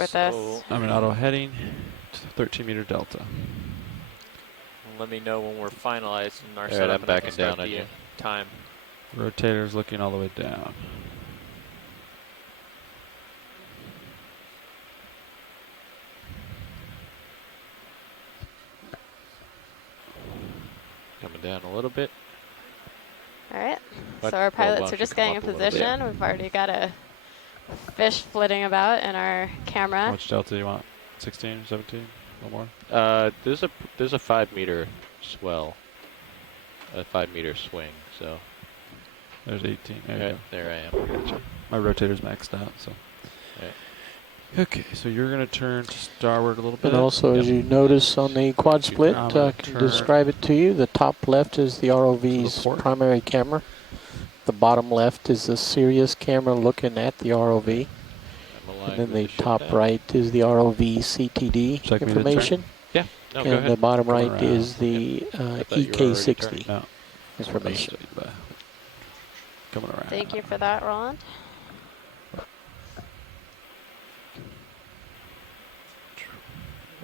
with this. I'm in auto heading to 13-meter delta. Let me know when we're finalizing our All right, setup I'm and I can backing start down on the you. time. Rotator's looking all the way down. Coming down a little bit. All right. But So our well, why pilots don't are you just come getting in up a little bit? position. We've already got a fish flitting about in our How camera. much delta do you want? 16, 17, a little more? There's a 5-meter swell, a 5-meter swing. So There's 18. There you right, go. there I am. My rotator's maxed out, so. Right. Okay, so you're going to turn to starboard a little bit. And also, as you notice on the quad split, I'm I gonna can turn describe it to you. The top left is the ROV's port. primary camera. The bottom left is the Sirius camera looking at the ROV. I'm aligned And then with the ship top now. right is the ROV CTD Check me to turn. information. Yeah. No, go And the ahead. bottom Come right around. is the I thought you were already EK60 No. information. Coming around. Thank you for that, Roland.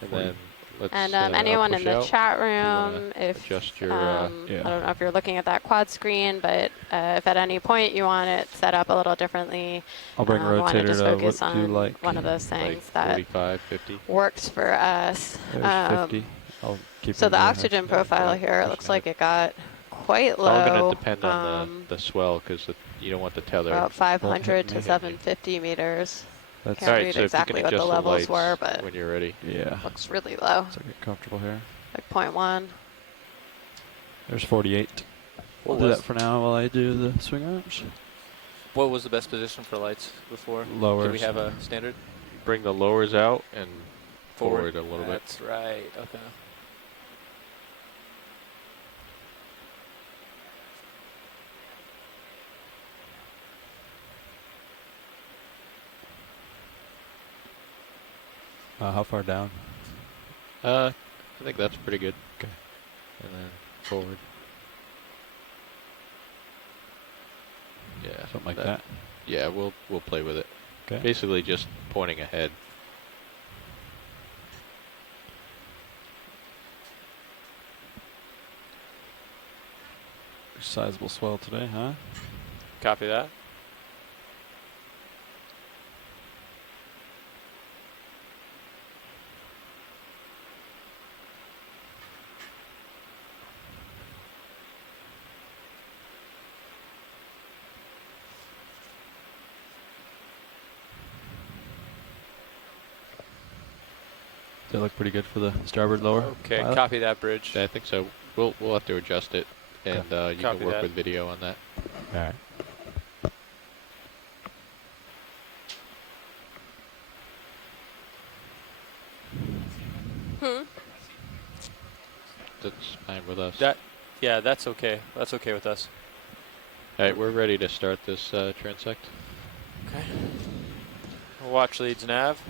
And then let's. And I'll anyone in push the out. chat wanna room, if adjust your, I Yeah. don't know if you're looking at that quad screen, but if at any point you want it set up a little differently, I'll bring we want to rotator just to focus what do you on like? one of those like things that 45, 50. works for us. There's 50. I'll keep So it the there. oxygen profile right, here, it pushing looks it. like it got quite It's all going low. to depend on the swell because you don't want the tether. About 500 me. to 750 meters. That's Can't All right, read so if you exactly can what the adjust levels lights were, but when you're ready. yeah. looks really low, So get comfortable here. like 0.1. There's 48. We'll What do was- that for now while I do the swing arms. What was the best position for lights before? Do we Lowers. have a standard? Bring the lowers out and forward a little bit. That's right. Okay. How far down? I think that's pretty good. Okay. And then forward. Yeah. Something like that. Yeah, we'll play with it. Okay. Basically just pointing ahead. Sizable swell today, huh? Copy that. Does that look pretty good for the starboard lower? Okay, pilot? copy that bridge. I think so. We'll have to adjust it, and you Copy can work that. with video on that. All right. That's fine with us. Yeah, that's okay. That's okay with us. All right, we're ready to start this transect. Okay. Watch leads nav.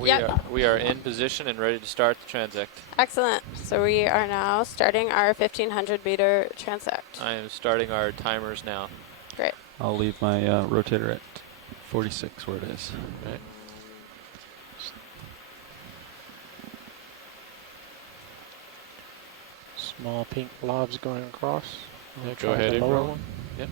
Yep. We are in position and ready to start the transect. Excellent. So we are now starting our 1500 meter transect. I am starting our timers now. Great. I'll leave my rotator at 46 where it is. Right. Small pink blobs going across. Yeah, We'll go try ahead the and lower roll. one. Yep.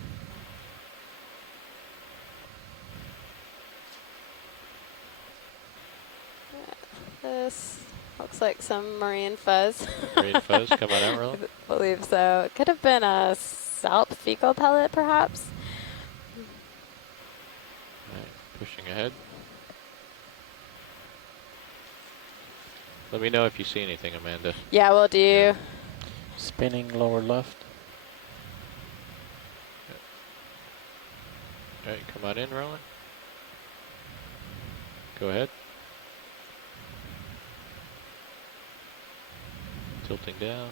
This looks like some marine fuzz. Green fuzz coming out, Roland. I believe so. It could have been a salp fecal pellet, perhaps. All right, pushing ahead. Let me know if you see anything, Amanda. Yeah, we'll do. Yeah. Spinning lower left. All right, come on in, Roland. Go ahead. Tilting down.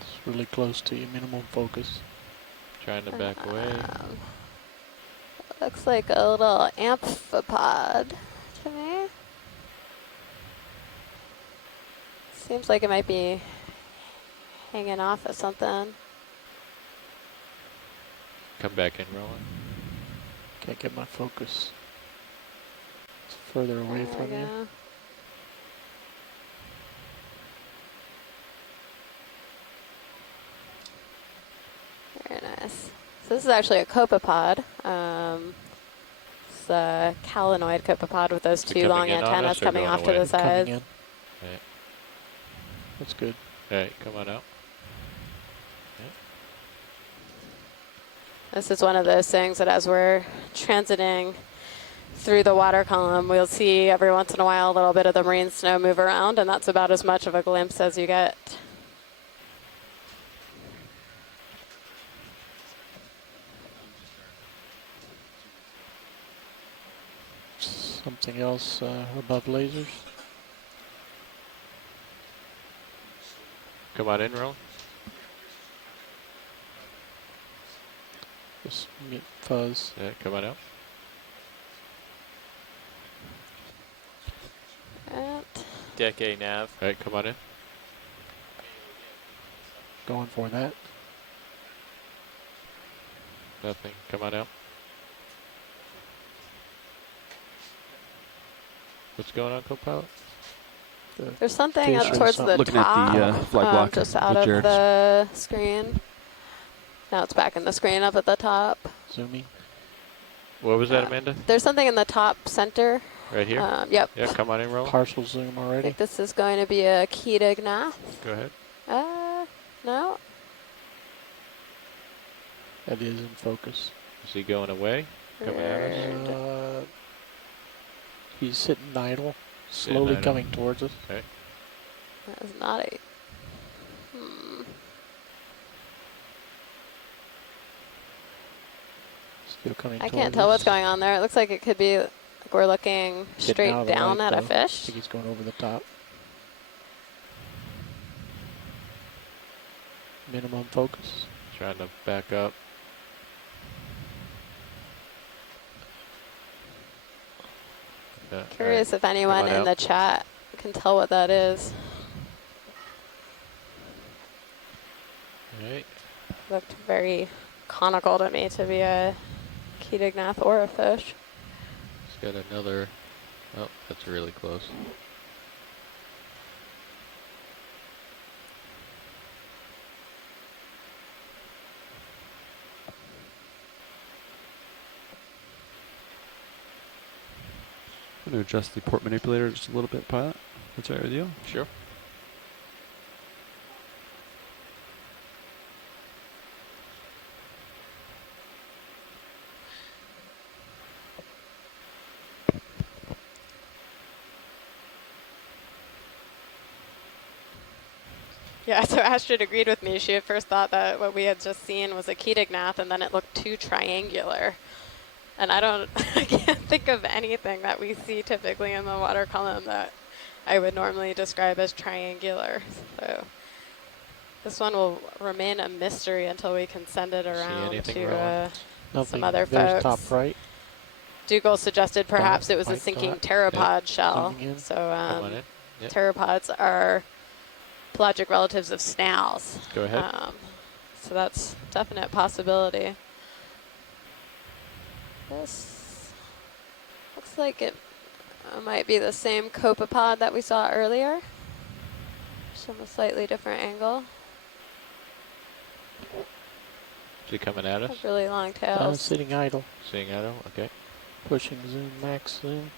It's really close to your minimum focus. Trying to back away. Looks like a little amphipod to me. Seems like it might be hanging off of something. Come back in, Roland. Can't get my focus. further away There from we you. go. Very nice. So this is actually a copepod. It's a calanoid copepod with those Is it two long coming in on antennas us or coming going off to away? the Coming sides. in. Right. That's good. Alright, come on out. This is one of those things that as we're transiting through the water column, we'll see every once in a while a little bit of the marine snow move around, and that's about as much of a glimpse as you get. Something else above lasers. Come on in, Roland. Just fuzz. Yeah, come on out. Deck A nav. Alright, come on in. Going for that. Nothing. Come on out. What's going on, co-pilot? There's something Fish up or towards something. the Looking at top, the flag block just with out of Jared's. the screen. Now it's back in the screen up at the top. Zooming. What was that, Amanda? There's something in the top center. Right here? Yep. Yeah, come on in, Roland. Partial zoom I already. think this is going to be a Ketognath. Go ahead. No. That is in focus. Is he going away? Coming at us? Weird. He's sitting idle, Sitting slowly idle. coming towards us. That is not a. Still coming I towards can't tell what's us. going on there. It looks like it could be like we're looking Getting straight out of the down light, at a though. I fish. think he's going over the top. Minimum focus. Trying to back up. Yeah, Curious if anyone on in out. the chat can tell what that is. Alright. Looked very conical to me to be a Ketognath or a fish. He's got another. Oh, that's really close. I'm going to adjust the port manipulator just a little bit, pilot. That's all right with you? Sure. Yeah, so Astrid agreed with me. She at first thought that what we had just seen was a Ketognath, and then it looked too triangular. And I can't think of anything that we see typically in the water column that I would normally describe as triangular. So this one will remain a mystery until we can send it around anything, to Roland? Nothing. some other There's folks. top right. Dougal suggested perhaps it was a white sinking dot. pteropod shell. Zooming in. So Come on in. Yep. pteropods are pelagic relatives of snails. Go ahead. So that's a definite possibility. This looks like it might be the same copepod that we saw earlier, just from a slightly different angle. Is he coming at us? Have really long tails. Sitting idle. Seeing Addo? Okay. Pushing zoom, max zoom.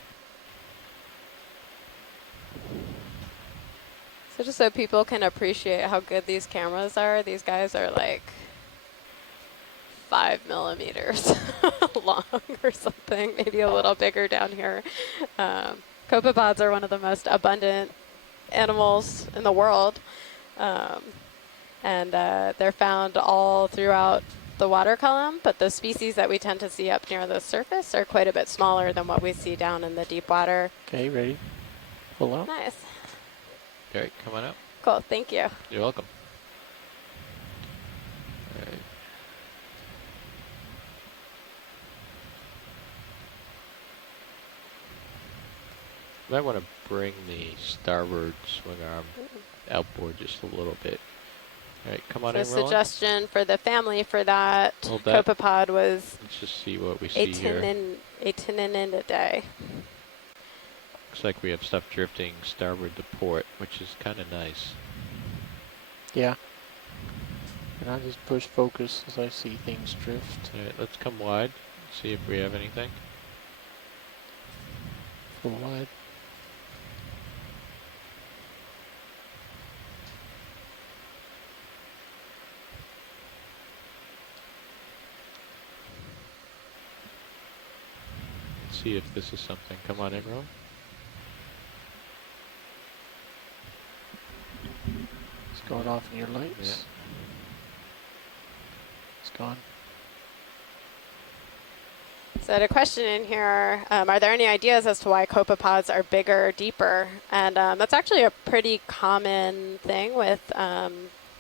So just so people can appreciate how good these cameras are, these guys are like 5 millimeters long or something, maybe a little bigger down here. Copepods are one of the most abundant animals in the world, and they're found all throughout the water column, but the species that we tend to see up near the surface are quite a bit smaller than what we see down in the deep water. Okay, ready? Pull out. Nice. Alright, come on out. Cool, thank you. You're welcome. Alright. Might want to bring the starboard swing arm outboard just a little bit. Alright, come on The in, Roland. suggestion for the family for that Hold that. copepod was Let's just see what we a see here. tenon a day. looks like we have stuff drifting starboard to port, which is kind of nice. Yeah. And I just push focus as I see things drift. All right, let's come wide, see if we have anything. Full wide. Let's see if this is something. Come on in, Ron. It's going off in your lights. Yeah. It's gone. So I had a question in here. Are there any ideas as to why copepods are bigger, deeper? And that's actually a pretty common thing with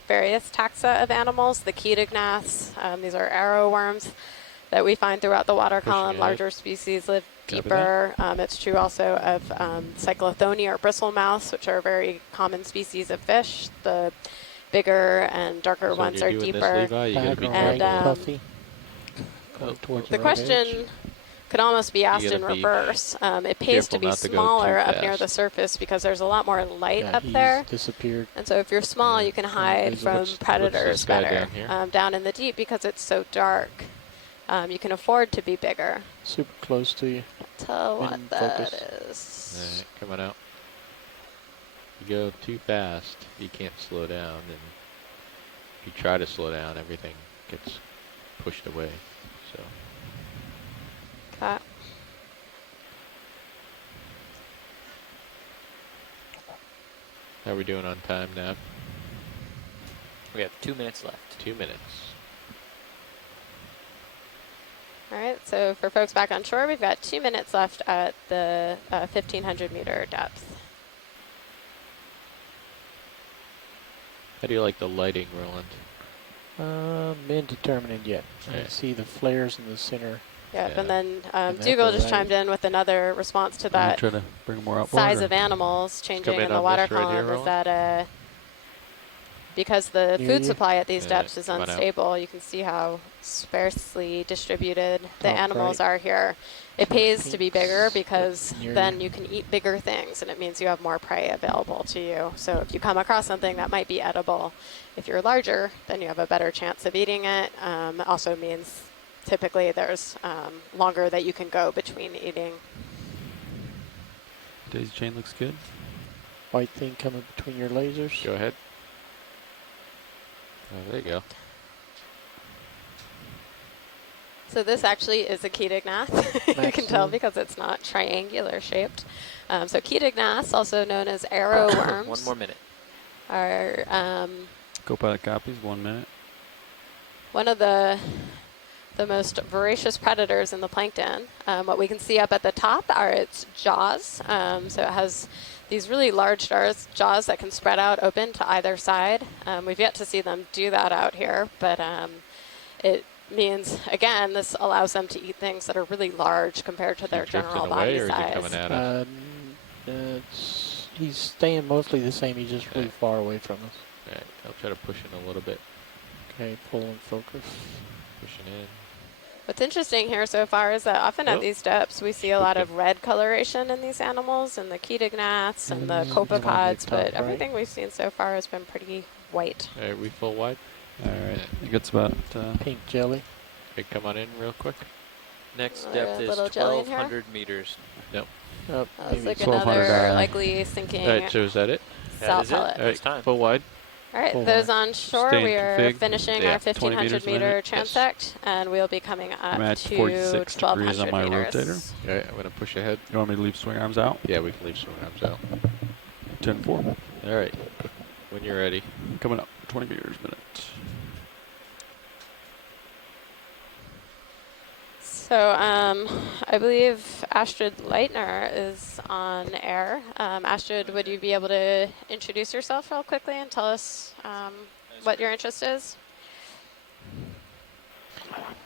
various taxa of animals. The ketognaths, these are arrow worms that we find throughout the water Pushing column. ahead. Larger species live Copy deeper. It's true also of cyclothonia or bristle mouse, which are very common species of fish. The bigger and darker So when ones you're are doing deeper. This, Levi, you gotta be And, careful. Puffy. Going towards The the right edge. question could almost be asked gotta in be reverse. It pays to careful be not to go too smaller up near fast. the surface because there's a lot more light Yeah, up he's there. disappeared. And so if you're small, Yeah. you can hide Invisible. from What's predators this guy better. down here? Down in the deep because it's so dark. You can afford to be bigger. Super close to you. Tell what In that focus. is. Alright, coming out. You go too fast, you can't slow down, and if you try to slow down, everything gets pushed away. So Okay. how are we doing on time now? We have 2 minutes left. 2 minutes. All right, so for folks back on shore, we've got 2 minutes left at the 1,500 meter depth. How do you like the lighting, Roland? Been determined yet. I Yeah. see the flares in the center. Yep, Yeah. and then And Dougal that's just all chimed right. in with another response to I'm gonna that try to bring more outboard. size or- of animals changing in in the on water this right here, column is Roland. that because the Near food you? supply at these Yeah, depths is come on out. unstable, you can see how sparsely distributed the Top animals right. are here. It Two pays to be pinks, bigger because near then you. you can eat bigger things and it means you have more prey available to you. So if you come across something that might be edible, if you're larger, then you have a better chance of eating it. It also means typically there's longer that you can go between eating. Daisy chain looks good. White thing coming between your lasers. Go ahead. Oh, there you go. So this actually is a ketognath. You can tell Excellent. because it's not triangular shaped. So ketognaths, also known as arrow worms, 1 more minute. are Copilot copies, 1 minute. one of the most voracious predators in the plankton. What we can see up at the top are its jaws. So it has these really large jaws that can spread out open to either side. We've yet to see them do that out here, but it means, again, this allows them to eat things that are really large compared to Is he their drifting general away, body or is he size. coming at us? He's staying mostly the same. He's just really Okay. far away from us. Alright, I'll try to push in a little bit. Okay, full in focus. Pushing in. What's interesting here so far is that often at Oh. these depths we see a lot of Okay. red coloration in these animals and the ketognaths and the You wanna get copepods, top but right? everything we've seen so far has been pretty white. Alright, we full wide? Alright, I think it's about Pink jelly. Okay, come on in real quick. Next Are depth there is little jelly in here? 1,200 meters. Up, That's maybe like 1200 another hour. likely sinking Alright, so is that it? That cell is it. pellet. It's time. Full wide? All right, Full those wide. on shore, Stay in we are config. finishing Yeah, our 20 1,500 meters a meter minute. transect, and we'll be coming up I'm at to 46 degrees 1,200 on my meters. rotator. Alright, I'm gonna push ahead. You want me to leave swing arms out? Yeah, we can leave swing arms out. 10-4. Alright, when you're ready. Coming up, 20 meters a minute. So I believe Astrid Leitner is on air. Astrid, would you be able to introduce yourself real quickly and tell us what your interest is?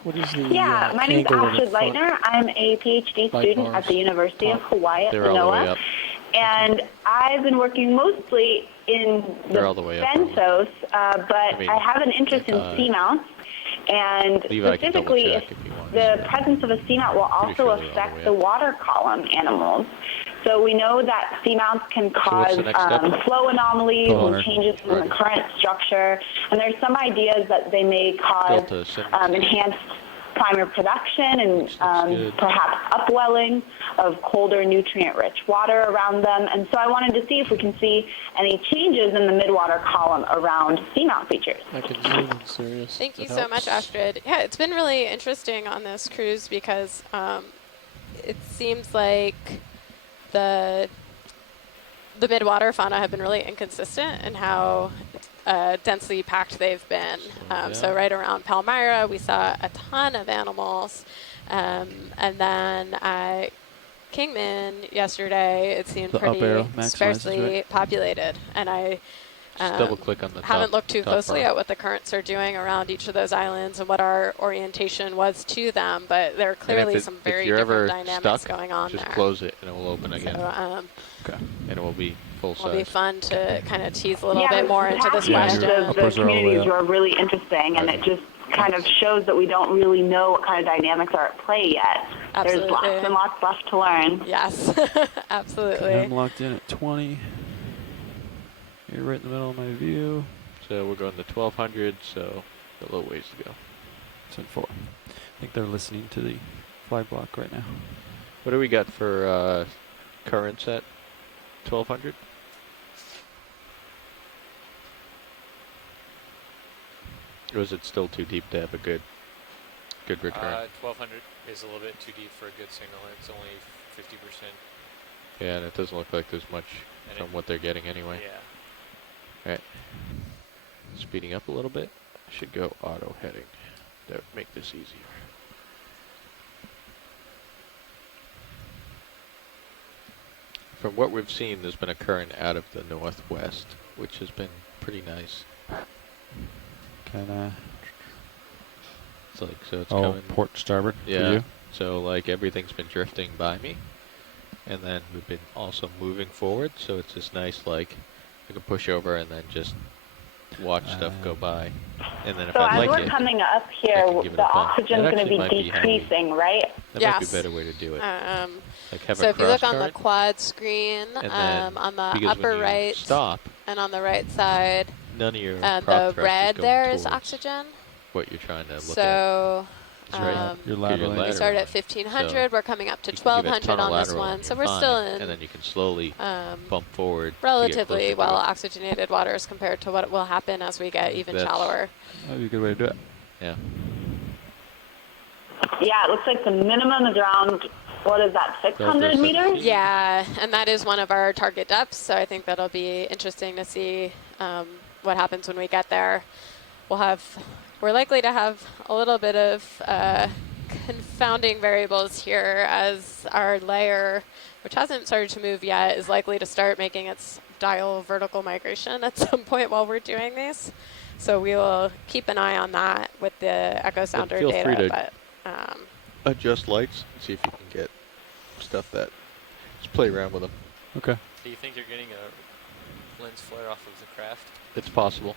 What is the Yeah, my name's angle of the Astrid front? Leitner. I'm a PhD Light student bars. at the University of Top. Hawaii at They're all the way Manoa. up. And I've been working mostly in the They're all the way up, aren't they? benthos, but mean, I have an interest in seamounts. And Levi can double specifically, check if if you want. the presence of a seamount will Pretty also sure they're all the way affect the up. water column animals. So we know that seamounts can cause the next step? flow anomalies Flow and changes in the Right. current structure, and there's some ideas that they may cause Delta 17. enhanced primer production and Which looks good. perhaps upwelling of colder, nutrient-rich water around them. And so I wanted to see if we can see any changes in the midwater column around seamount features. I can zoom in, Sirius. Thank you That so much, helps. Astrid. Yeah, it's been really interesting on this cruise because it seems like the midwater fauna have been really inconsistent in how densely packed they've been. So right around Palmyra, we saw a ton of animals. And then at Kingman yesterday, it seemed The up pretty arrow maximizes, sparsely right? populated. And I Just double click on the haven't top- looked too top closely bar. at what the currents are doing around each of those islands and what our orientation was to them, but there are clearly some very if you're different ever dynamics stuck, going on just there. close it and it will open again, So Okay. and it will be full it'll be size. fun to kind of tease a little Yeah, bit more into this the Yeah, patterns your question. of the uppers are all the way communities up. were really interesting, and it just kind of shows that we don't really know what kind of dynamics are at play yet. Absolutely. There's lots and lots left to learn. Yes, Okay, absolutely. I'm locked in at 20. You're right in the middle of my view. So we're going to 1200, so a little ways to go. 10-4. I think they're listening to the flag block right now. What do we got for currents at 1200? Or is it still too deep to have a good return? 1200 is a little bit too deep for a good signal. It's only 50%. Yeah, and it doesn't look like there's much And from what they're getting anyway. Yeah. Alright. Speeding up a little bit. Should go auto heading. That would make this easier. From what we've seen, there's been a current out of the northwest, which has been pretty nice. Kinda. It's like, so it's Oh, coming. port starboard for Yeah. you. So like everything's been drifting by me, and then we've been also moving forward. So it's just nice, like I can push over and then just watch stuff go by, and then if So I as like we're it, coming up I here, can give it the a bump. oxygen's That going to actually might be be handy. decreasing, right? that might be Yes. a better way to do it. Like have So a if you look on the cross quad screen, and then on the because upper when you right stop, and on the right side, none of your the prop thrust red is going there is towards oxygen. what you're trying to look at. So That's right. You're You're laterally. we start at lateraling. 1500. We're coming up to You can give it a 1200 ton of on this lateral one. and So you're we're still fine, in and then you can slowly bump forward. to get relatively closer to well it. oxygenated waters compared to what will happen as we get even That's- shallower. That'd be a good way to do it. Yeah. Yeah, it looks like the minimum is around, what is that, 600 Delta meters? 17. Yeah, and that is one of our target depths. So I think that'll be interesting to see what happens when we get there. We're likely to have a little bit of confounding variables here as our layer, which hasn't started to move yet, is likely to start making its dial vertical migration at some point while we're doing these. So we will keep an eye on that with the echo sounder feel data. free to But Adjust lights. See if you can get stuff that. Just play around with them. Okay. Do you think you're getting a lens flare off of the craft? It's possible.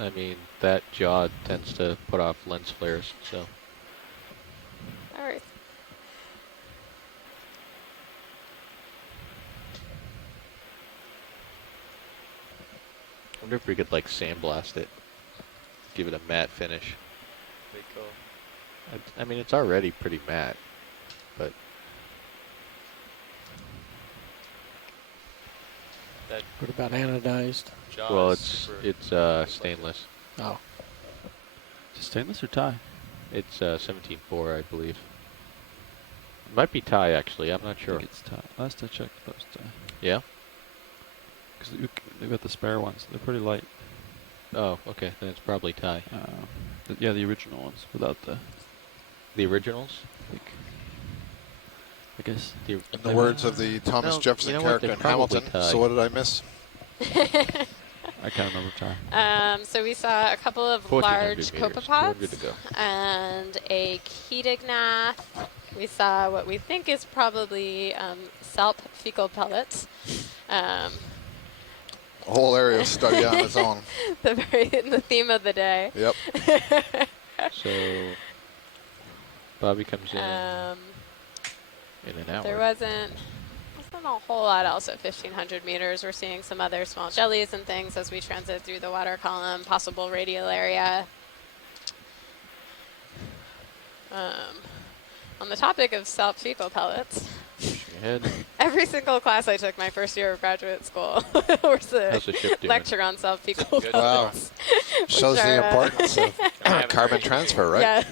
I mean, that jaw tends to put off lens flares, so. all right. I wonder if we could like sandblast it. Give it a matte finish. Pretty cool. I mean, it's already pretty matte, but That What about anodized? jaw well, is super it's stainless. Oh, Is it stainless or tie? It's 17.4, I believe. It might be tie actually. I'm not I sure. think it's tie. Last I checked, that was tie. Yeah. Because they've got the spare ones. They're pretty light. Oh, okay. Then it's probably tie. Yeah, the original ones without the. The originals. I guess. The, In the words of the Thomas No, Jefferson you know what, character they're in probably Hamilton, tied. so what did I miss? I can't remember tie. So we saw a couple of 1400 large meters, copepods 200 to go. and a ketignath. We saw what we think is probably salp fecal pellets. A whole area of study on its own. The theme of the day. Yep. So Bobby comes in Um, an hour. there wasn't a whole lot else at 1,500 meters. We're seeing some other small jellies and things as we transit through the water column, possible radial area. On the topic of salt fecal pellets, Push your head. every single class I took my first year of graduate school was a How's the ship doing? lecture on salt fecal Good. pellets. Shows the are, importance of carbon transfer, right? Yes.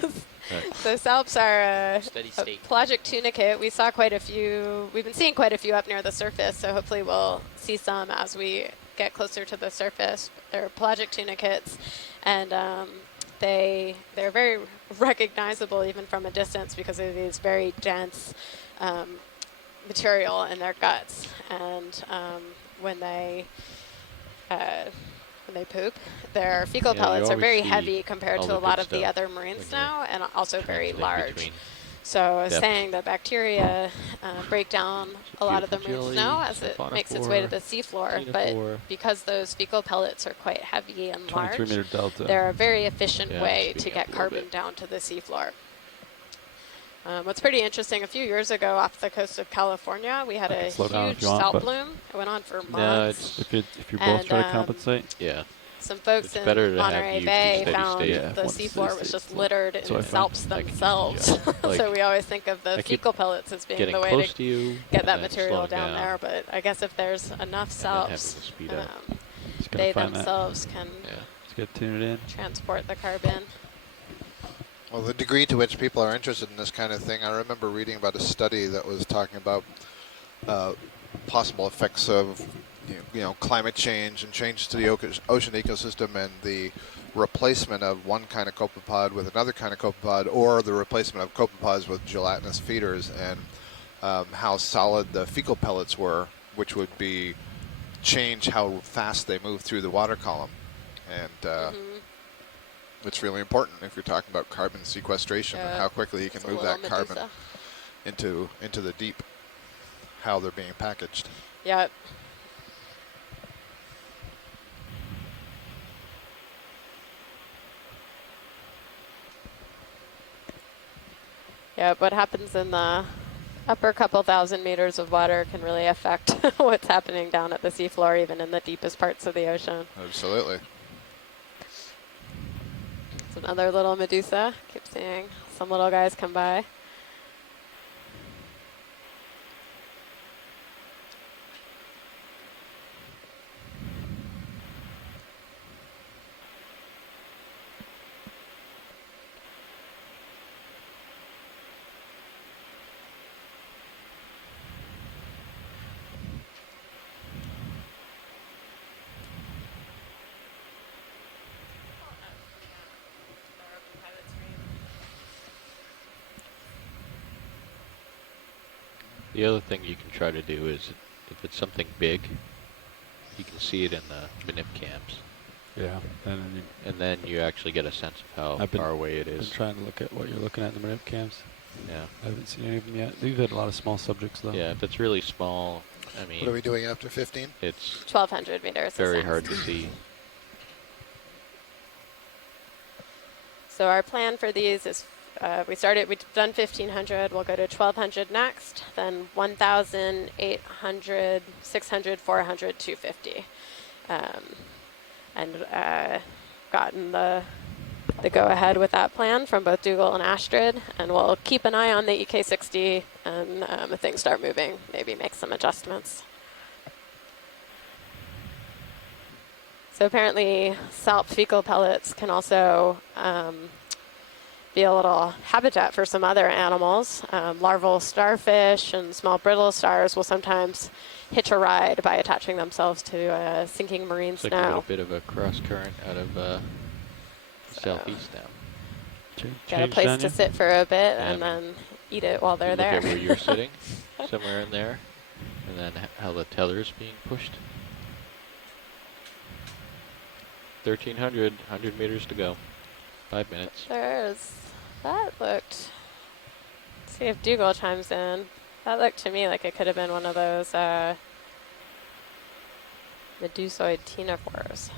Right. So salps are Steady a state. pelagic tunicate. We saw quite a few. We've been seeing quite a few up near the surface, so hopefully we'll see some as we get closer to the surface. They're pelagic tunicates, and they're very recognizable even from a distance because of these very dense material in their guts. And when they poop, their fecal Yeah, you pellets are always very see heavy compared all to the a lot good of the stuff other marine when snow, and also very translating large. between So I was depth. saying that bacteria break down a lot of the Beautiful marine jelly, snow as it makes its way to the seafloor, but ctenophore. because those fecal pellets are quite heavy and 23 large, meter delta. they're a very efficient Yeah, way to speeding up get a little carbon bit. down to the seafloor. What's pretty interesting, a few years ago off the coast of California, we had I a can slow down if huge you want, salt but- bloom. It went on for No, months. it's If you both And, try to compensate, yeah. Some folks it's in better to have Monterey you be Bay steady found state. Yeah, the one steady seafloor was state just flow. littered That's in what I found. salps I can themselves. just, like, So we always think of the I keep fecal pellets as being Getting the way close to to you. get and that then material slowing down there. But I guess if there's enough and then having salps, to speed up. just gotta they find that. themselves can Yeah. Just gotta tune it in. transport the carbon. Well, the degree to which people are interested in this kind of thing, I remember reading about a study that was talking about possible effects of climate change and changes to the ocean ecosystem and the replacement of one kind of copepod with another kind of copepod, or the replacement of copepods with gelatinous feeders, and how solid the fecal pellets were, which would be change how fast they move through the water column. And it's really important if you're talking about carbon sequestration and Yeah. how quickly you can It's a move little that carbon Medusa. into the deep, how they're being packaged. Yep. Yeah, what happens in the upper couple thousand meters of water can really affect what's happening down at the seafloor, even in the deepest parts of the ocean. Absolutely. It's another little Medusa. Keep seeing some little guys come by. The other thing you can try to do is, if it's something big, you can see it in the manip cams, Yeah. and then you actually get a sense of how I've been- far away it I've been is. trying to look at what you're looking at in the manip cams. Yeah, I haven't seen any of them yet. We've had a lot of small subjects though. yeah. If it's really small, I What are mean, we doing after 15? it's 1,200 meters. is very next. hard to see. So our plan for these is we've done 1,500, we'll go to 1,200 next, then 1,000, 800, 600, 400, 250. And gotten the go-ahead with that plan from both Dougal and Astrid, and we'll keep an eye on the EK60, and if things start moving, maybe make some adjustments. So apparently salt fecal pellets can also be a little habitat for some other animals. Larval starfish and small brittle stars will sometimes hitch a ride by attaching themselves to sinking marine It's like a little snow. bit of a cross current out of southeast now. Get a place to sit for a bit Yeah, and I mean, then eat it while they're Look there. at where you're sitting, somewhere in there, and then how the tether's being pushed. 1,300, 100 meters to go. 5 minutes. That looked, let's see if Dougal chimes in. That looked to me like it could have been one of those medusoid ctenophores.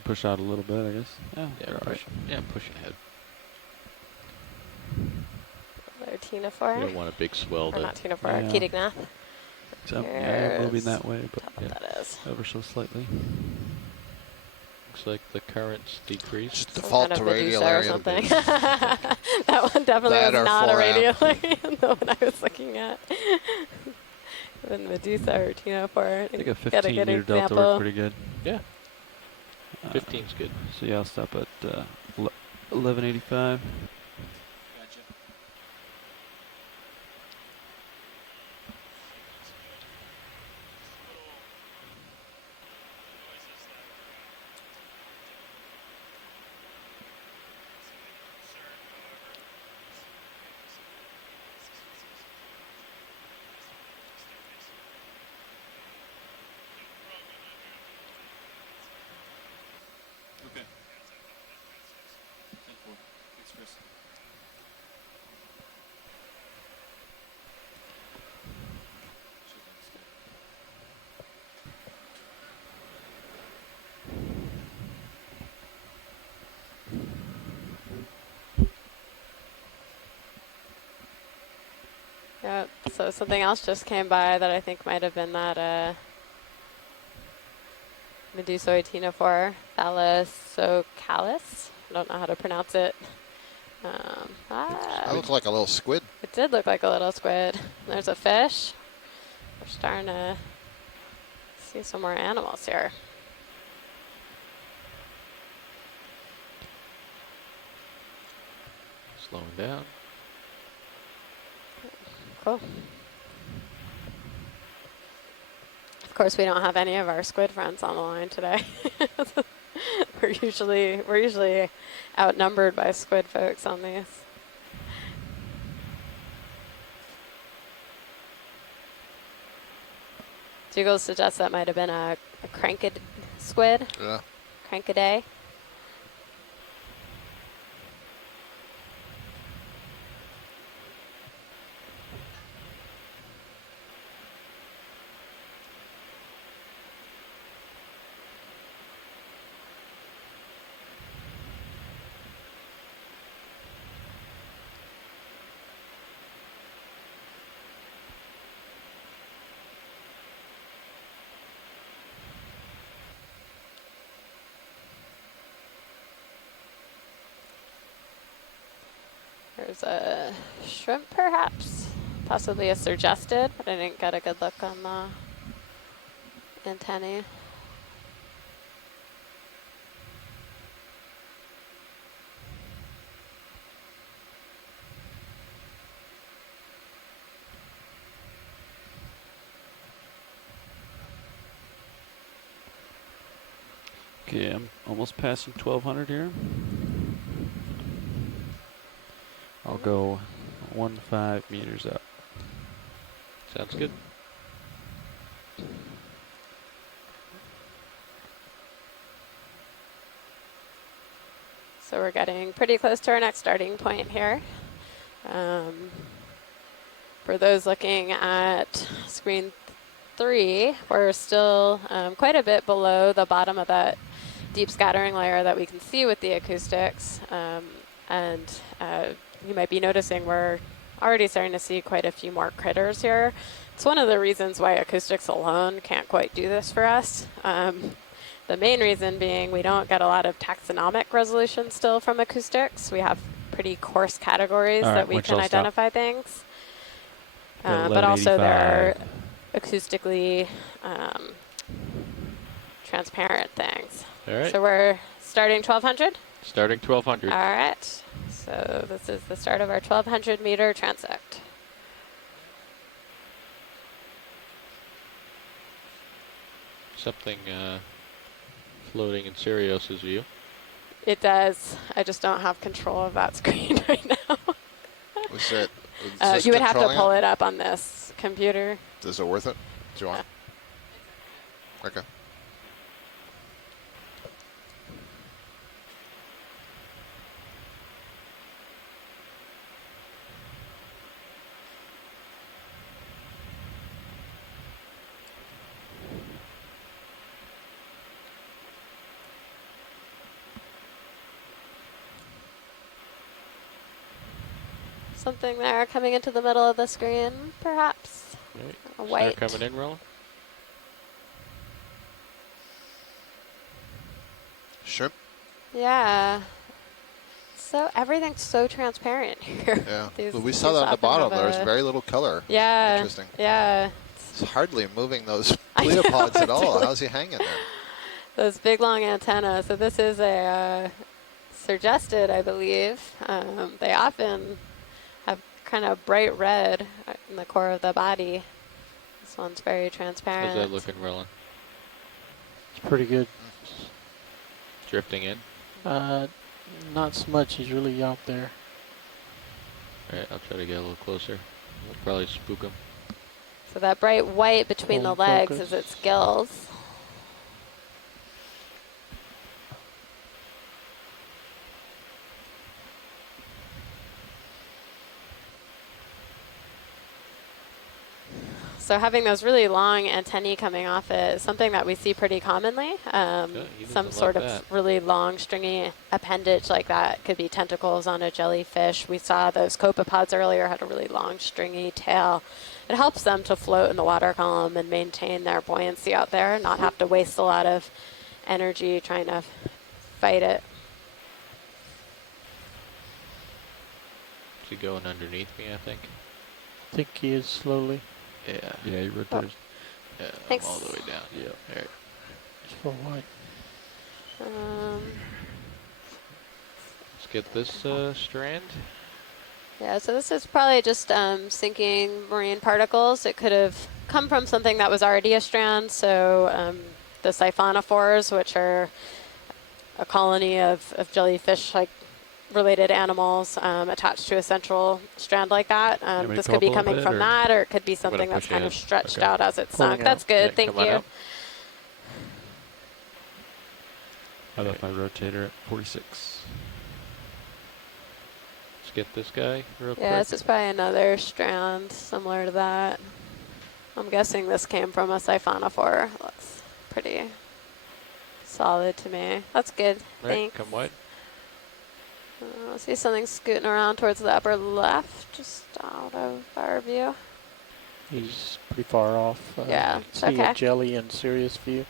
can push out a little bit, I guess. Yeah, Yeah, they're all right. pushing ahead. Their Tina You 4. don't want a big swell Or to. not Tina 4, Yeah. Ketignath. So, yeah, moving that way, but Tell what that is. ever so slightly. Looks like the current's decreased. Just Some default kind to of radial Medusa or area. something. That one definitely That was or not a 4M. radial area, the one I was looking at. When Medusa or Tina 4. I think a Got a 15 good meter delta example. worked pretty good. Yeah. 15's good. So yeah, I'll stop at 1185. Okay. 10-4. Thanks, Chris. Yep. So something else just came by that I think might have been that Medusoid Tina 4 thalassocalis. I don't know how to pronounce it. That looks like a little squid. It did look like a little squid. There's a fish. We're starting to see some more animals here. Slowing down. Cool. Of course, we don't have any of our squid friends on the line today. We're usually outnumbered by squid folks on these. Dougal suggests that might have been a cranked squid, Yeah. crankidae. There's a shrimp, perhaps, possibly a surgested, but I didn't get a good look on the antennae. Okay, I'm almost passing 1200 here. I'll go 1.5 meters up. Sounds good. So we're getting pretty close to our next starting point here. For those looking at screen 3, we're still quite a bit below the bottom of that deep scattering layer that we can see with the acoustics. You might be noticing we're already starting to see quite a few more critters here. It's one of the reasons why acoustics alone can't quite do this for us. The main reason being we don't get a lot of taxonomic resolution still from acoustics. We have pretty coarse categories All right, that we which can I'll stop. identify things. Got But also they're 1185. acoustically transparent things. All right. So we're starting 1200? Starting 1200. All right. So this is the start of our 1200 meter transect. Something floating in Sirius's view. It does. I just don't have control of that screen right now. Was it? You would have to pull it up on this computer. Is it worth it? Do you want? Okay. something there coming into the middle of the screen, perhaps. Right. A white. Start coming in, Roland. Shrimp. Yeah. So everything's so transparent here. Yeah. These- Well, we saw these that on the often bottom. have There's a- very little color. Yeah. Interesting. Yeah. It's hardly moving those I know, Copepods at it's all. really- How's he hanging there? Those big long antennas. So this is a suggested, I believe. They often have kind of bright red in the core of the body. This one's very transparent. How's that looking, Roland? It's pretty good. Drifting in. Not so much. He's really out there. All right, I'll try to get a little closer. We'll probably spook him. So that bright white between the Full legs focus. is its gills. So having those really long antennae coming off it is something that we see pretty commonly. he doesn't Some like sort of that. really long stringy appendage like that. Could be tentacles on a jellyfish. We saw those copepods earlier had a really long stringy tail. It helps them to float in the water column and maintain their buoyancy out there and not have to waste a lot of energy trying to fight it. Is he going underneath me, I think? I think he is slowly. Yeah. Yeah, you rotated. Yeah, Thanks. I'm all the way down. Yeah. All right. It's for white. Let's get this strand. Yeah, so this is probably just sinking marine particles. It could have come from something that was already a strand. So the siphonophores, which are a colony of jellyfish like related animals attached to a central strand like that. want me to This go could be up a little coming bit, from or- that, or it could be gonna something that's push kind of ahead. stretched Okay. out as it Pulling sunk. out. That's good, Yeah, thank come on you. up. I left my rotator at 46. Let's get this guy real quick. Yeah, this is probably another strand similar to that. I'm guessing this came from a siphonophore. Looks pretty solid to me. That's good. Right, Thanks. come wide. I see something scooting around towards the upper left, just out of our view. He's pretty far off. Yeah, you can see okay. a jelly in serious view.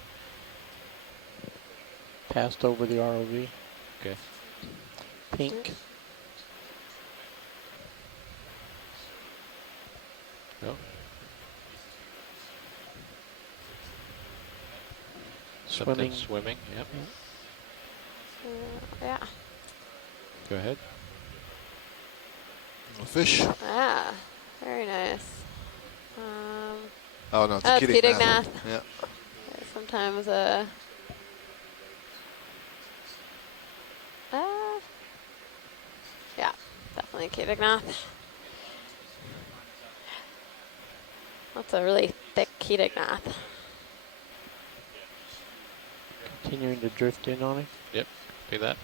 Passed over the ROV. Okay. Pink. No. Swimming. Something swimming. Yep. Yeah. Go ahead. A fish. Ah, very nice. Oh no, it's Oh, a it's Keating Keating Yeah. Sometimes yeah, definitely Keating. That's a really thick Keating. Continuing to drift in on him. Yep. Do that.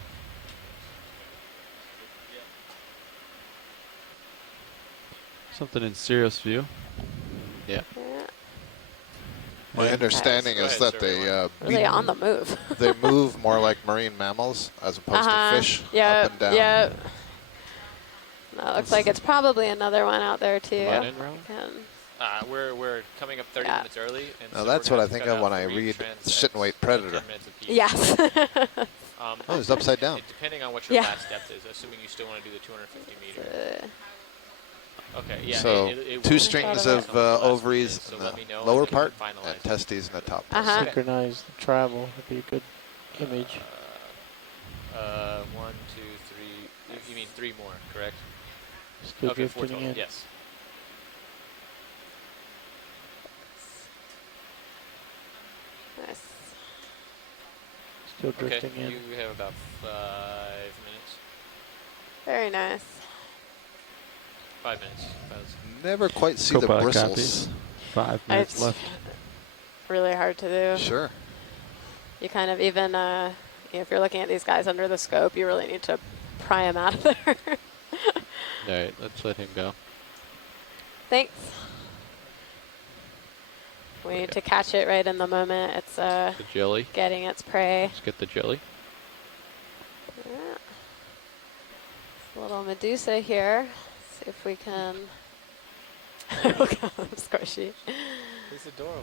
Something in serious view. Yeah. Yeah, My understanding Go is ahead, that sir, they really on the move. they move more like marine mammals as opposed to fish up and down. Yeah. No, it looks like it's probably another one out there too. Come on in, Roland. We're coming up 30 Yeah. minutes early. And Now so that's we're what I gonna think cut of out when I 3 read transects, sit and wait 10 predator. minutes apiece. Yes. Oh, it's upside down. Depending on what your Yeah. last depth is, assuming you still want to do the 250 meter. Okay, yeah. So it two will strings Thought of on the last ovaries minute, so in let me the know lower and we can part finalize. and testes in the top. Uh-huh. Synchronize the travel. Would be a good image. 1, 2, 3. You mean 3 more, correct? Still Okay, 4 drifting total. in. Yes. Nice. Still Okay, drifting in. you have about 5 minutes. Very nice. 5 minutes. That's Never quite see the Copod bristles. copies. 5 minutes It's left. really hard to do. Sure. You kind of even, if you're looking at these guys under the scope, you really need to pry them out of there. All right. Let's let him go. Thanks. We need to catch it right in the moment it's The jelly. getting its prey. Let's get the jelly. Yeah. Little Medusa here. See if we can. Oh god, I'm squishy. He's adorable.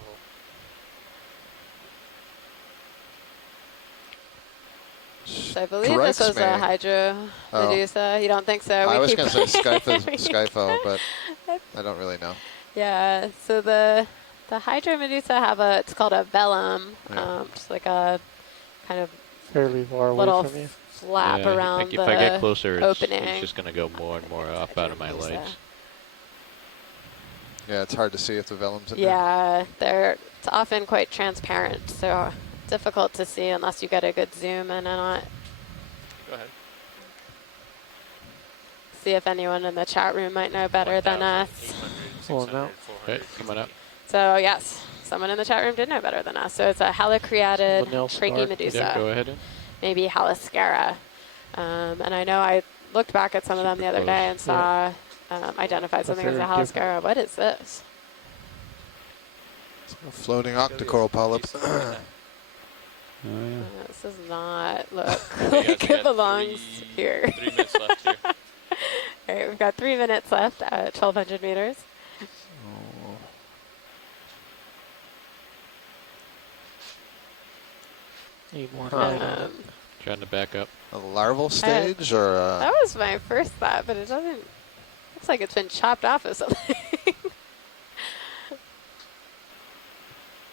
So I believe this was a hydro medusa. You don't think so? I was going to say Skyfo, Skyfo, but I don't really know. yeah. So the hydro medusa have it's called a vellum, Yeah. just like a kind of Fairly far away little from you. flap Yeah, around if I get closer, it's opening. just going to go more and more up out of my Medusa. lights. Yeah, it's hard to see if the vellum's in Yeah, it's often quite transparent, so difficult to see unless you get a good zoom in on it. Go ahead. See if anyone in the chat room might know better than us. 1,800, Well, 600, no. 400, Okay, coming up. So yes, someone in the chat room did know better than us. So it's a halicreatid Vanilla scarred. trachymedusa, Yeah, go ahead. maybe Haliscara. And I know I looked back at some of them the Super other day and close. saw identified something as a very Haliscara. What is this? A floating octocoral polyp. Oh yeah. This does not look Okay, guys, like we it got belongs here. 3 minutes left here. All right, we've got 3 minutes left at 1,200 meters. Oh. Need more light on it. Trying to back up. A larval stage or That was my first thought, but it doesn't. Looks like it's been chopped off of something.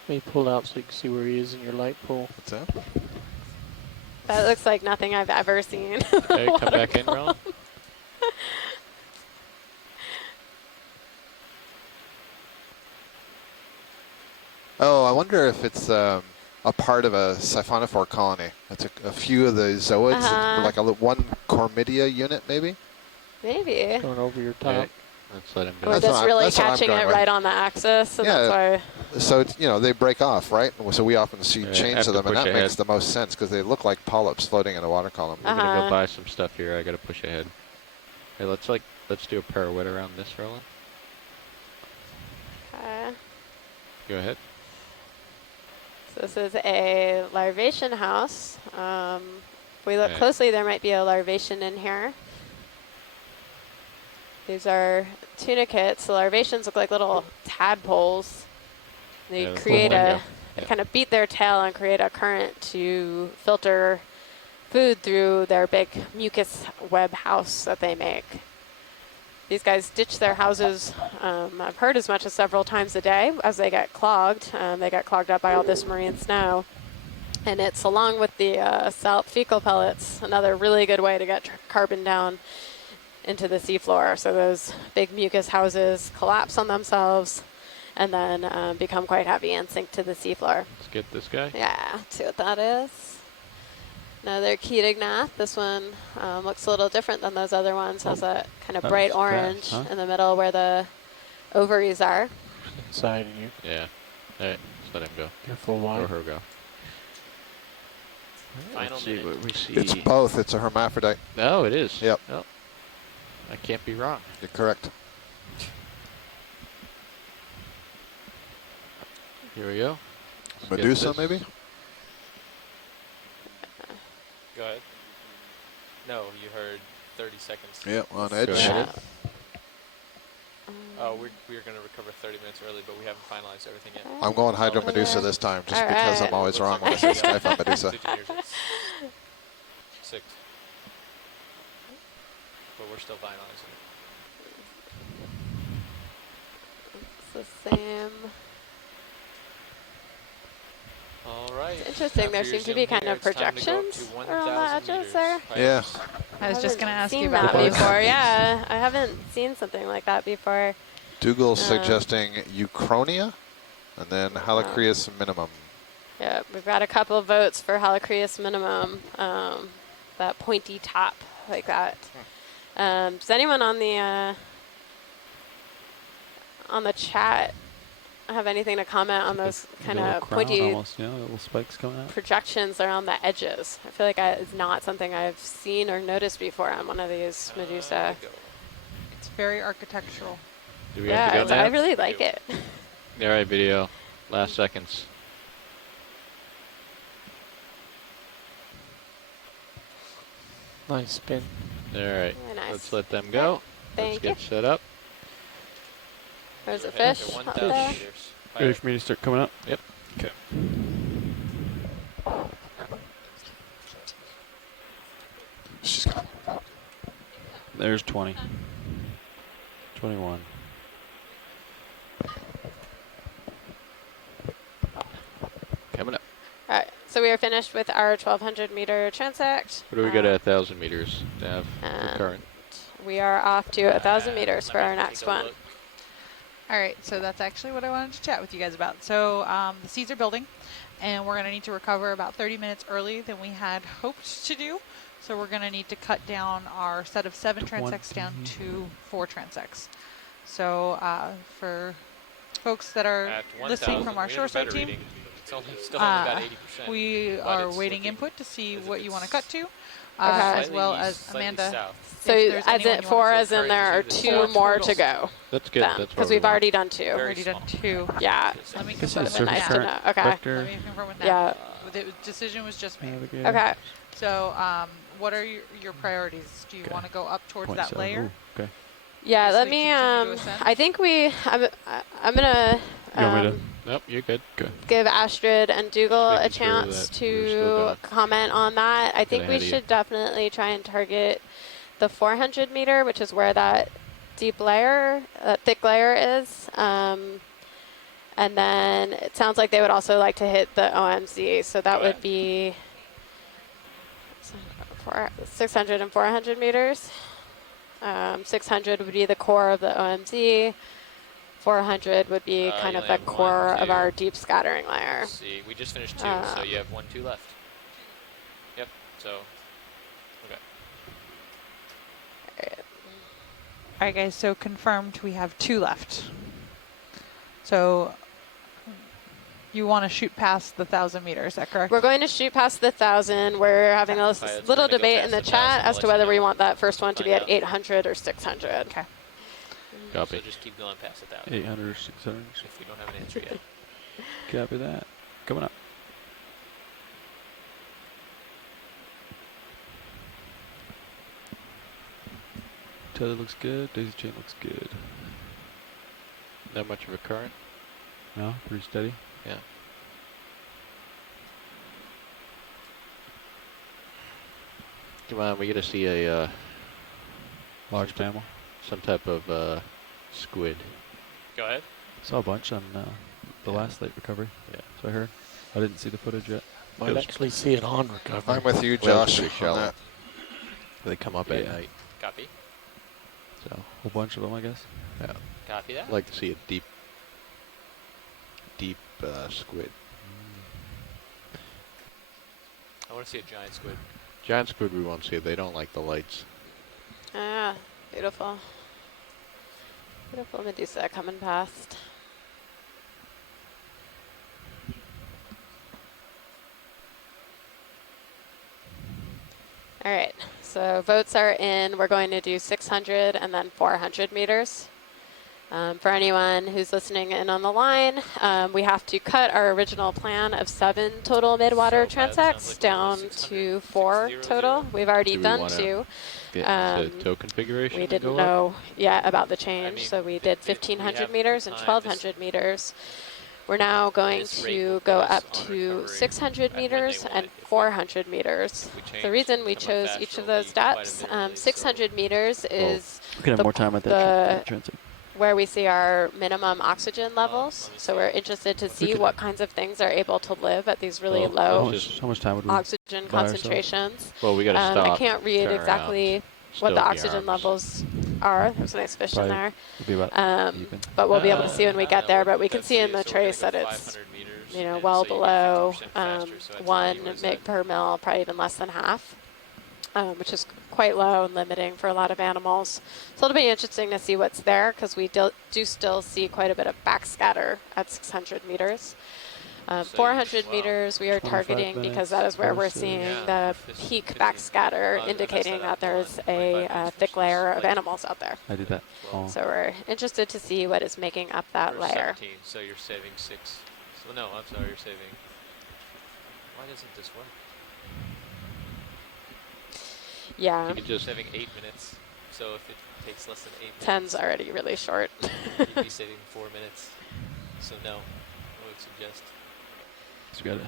Let me pull out so you can see where he is in your light pool. what's that? That looks like nothing I've ever seen. Okay, come back in, Ron. Oh, I wonder if it's a part of a siphonophore colony. It's a few of the zooids, like one chormidia unit, maybe. Maybe. Going over your Okay, top. let's let him Or go. That's just what really that's what I'm catching going it with. right on the axis, and Yeah. that's So it's, they break off, right? So we often see Yeah, chains have of to them, and push that makes ahead. the most sense because they look like polyps floating in a water column. We're gonna Uh-huh. go buy some stuff here. I gotta push ahead. Hey, let's do a pirouette around this, Roland. why. Go ahead. So this is a larvation house. If we look Okay. closely, there might be a larvation in here. These are tunicates. The larvations look like little tadpoles. They Yeah, that's create what I a, got. they Yeah. kind of beat their tail and create a current to filter food through their big mucus web house that they make. These guys ditch their houses, I've heard as much as several times a day as they get clogged. They get clogged up by all this marine snow. And it's along with the salt fecal pellets, another really good way to get carbon down into the seafloor. So those big mucus houses collapse on themselves and then become quite heavy and sink to the seafloor. Let's get this guy. Yeah, see what that is. Another Ketognath. This one looks a little different than those other ones. Has a kind of That bright was orange fast, huh? in the middle where the ovaries are. Inside of you. Yeah. All right, let's let him go. Careful Or wide. her go. Final Let's see minute. what we see. It's both. It's a hermaphrodite. No, it is. Yep. No, I can't be wrong. You're correct. Here we go. Let's get Medusa, this. maybe? Go ahead. No, you heard 30 seconds. Yeah, on Go edge. ahead. Oh, we're going to recover 30 minutes early, but we haven't finalized everything yet. I'm going Hydro Okay. Medusa this time, just All because right. I'm always Looks wrong like when I say we got Skyphone Medusa. 50 meters at 6. But we're still finalizing it. It's the same. All right. It's interesting. Time There for your seem to zoom be kind here. of It's time to go up projections to around the 1,000 edges meters. there. Yeah. I was just going to ask you Seen about that those. before. Yeah, I haven't seen something like that before. Dougal's suggesting Euchronia, and then Oh. Halacreus minimum. Yeah, we've got a couple of votes for Halacreus minimum, that pointy top like that. Does anyone on the chat have anything to comment on those kind Little of crown pointy almost, little spikes coming out. projections around the edges? I feel like it's not something I've seen or noticed before on one of these Medusa. Go. It's very architectural. Do we Yeah, have to go now? I really like it. All right, video. Last seconds. Nice spin. All right. Very nice. Let's let them go. Thank you. Let's get set up. There's a We're heading fish to up 1,000 there. meters. Ready Pilot. for me to start coming up? Yep. Okay. She's got There's 20. 21. Coming up. All right, so we are finished with our 1,200 meter transect. What do we got at 1,000 meters, Nav? For and current. We are off to 1,000 meters Let for me our take next a one. look. All right, so that's actually what I wanted to chat with you guys about. So the seeds are building, and we're going to need to recover about 30 minutes early than we had hoped to do. So we're going to need to cut down our set of 7 transects down to 4 transects. So for folks that are At listening 1,000, from our we have a shoreside better team, reading. It's only still only about 80%. we but are it's waiting looking input to see as if what you want to it's cut to, Okay. as well slightly as slightly Amanda. south. So if there's as anyone in you 4 want as in there are Current 2 Four more to totals. go. That's good. That's Because what we've we want. already done 2. Very Already done small. 2. Yeah. Let me I can see confirm the with surface nice to Nav. current know. Okay. vector Let me confirm with Nav. Yeah. The decision was just made. navigator. Okay. So, what are your priorities? Do you Okay. want to go up towards 0.7. that layer? Ooh, okay. Yeah, As let we me, continue to ascend? I think I'm going You want me to Nope, you're good. give Astrid and Dougal a Making sure chance that we're still to going. comment on that. I think ahead we of you. should definitely try and target the 400 meter, which is where that deep layer, thick layer is. And then it sounds like they would also like to hit the OMZ, so that Go would ahead. be 600 and 400 meters. 600 would be the core of the OMZ. 400 would be You kind of only the have core 1, of 2. our deep scattering layer. Let's see, we just finished 2, so you have 1, 2 left. Yep. So, okay. All right, guys. So confirmed, we have 2 left. So you want to shoot past the 1,000 meters? Is that correct? We're going to shoot past the 1,000. We're having a Pilot's little gonna go debate past in the the 1,000. chat I'll as to let you whether we know want that first once we one to be find at out. 800 or 600. Okay. Copy. So just keep going past 1,000 800 or 600. if we don't have an answer yet. Copy that. Coming up. Tether looks good. Daisy chain looks good. Not much of a current. No, pretty steady. Yeah. Come on, we got to see a Large mammal. some type of squid. Go ahead. Saw a bunch on the last late recovery. Yeah. So I heard. I didn't see the footage yet. Might actually see it on recovery. I'm with you, Well, Josh, pretty on shallow. that. They come up at Yeah. night. Copy. So, A whole bunch of them, I guess. yeah. Copy that. I'd like to see a deep squid. I want to see a giant squid. Giant squid we won't see. They don't like the lights. Ah, beautiful. Beautiful Medusa coming past. All right, so votes are in. We're going to do 600 and then 400 meters. For anyone who's listening in on the line, we have to cut our original plan of 7 total midwater So that sounds transects like down 600, to 4 600. total. We've already Do we done wanna 2. Get Um, the toe configuration. We and didn't go up? know yet about the change, mean, so we did we 1,500 have meters the and time. 1,200 meters. We're now going This rate to will go put us up on to recovery 600 at when they meters want and it. If we- 400 meters. if we The change, reason we come up chose faster, each of it'll those be quite a steps, bit early, so 600 meters is We can have The- more time at the- that transect. where we see our minimum oxygen levels. let me So see. we're interested to see could- what kinds of things are able to live at these really Well, low How much time would we? oxygen by ourselves? concentrations. Well, we got to stop. I can't read turn exactly around, what the stoke oxygen arms. levels are. There's a nice fish in Probably there. Would be about even. But we'll be able to see when we I don't get know, there. we're But we can see in the so we're gonna trace go that it's 500 meters, you know and well so you get below 50% faster, so I'd say 1 what is mg that? per mil, probably even less than half, which is quite low and limiting for a lot of animals. So it'll be interesting to see what's there because we do still see quite a bit of backscatter at 600 meters. So 400 wow. meters we are 25 targeting because minutes that is where we're versus- seeing Yeah, the 50 peak 15. backscatter, I messed indicating that up. that there's 25 a minutes thick versus, layer of like, animals out there. I did that. Well, all. So we're interested to see what is making up that or layer. 17, so you're saving 6. So no, I'm sorry, you're saving. Why doesn't this work? Yeah. You could just Saving 8 minutes. So if it takes less than 8 10's minutes, already really short. you'd be saving 4 minutes. So no, I would suggest. So you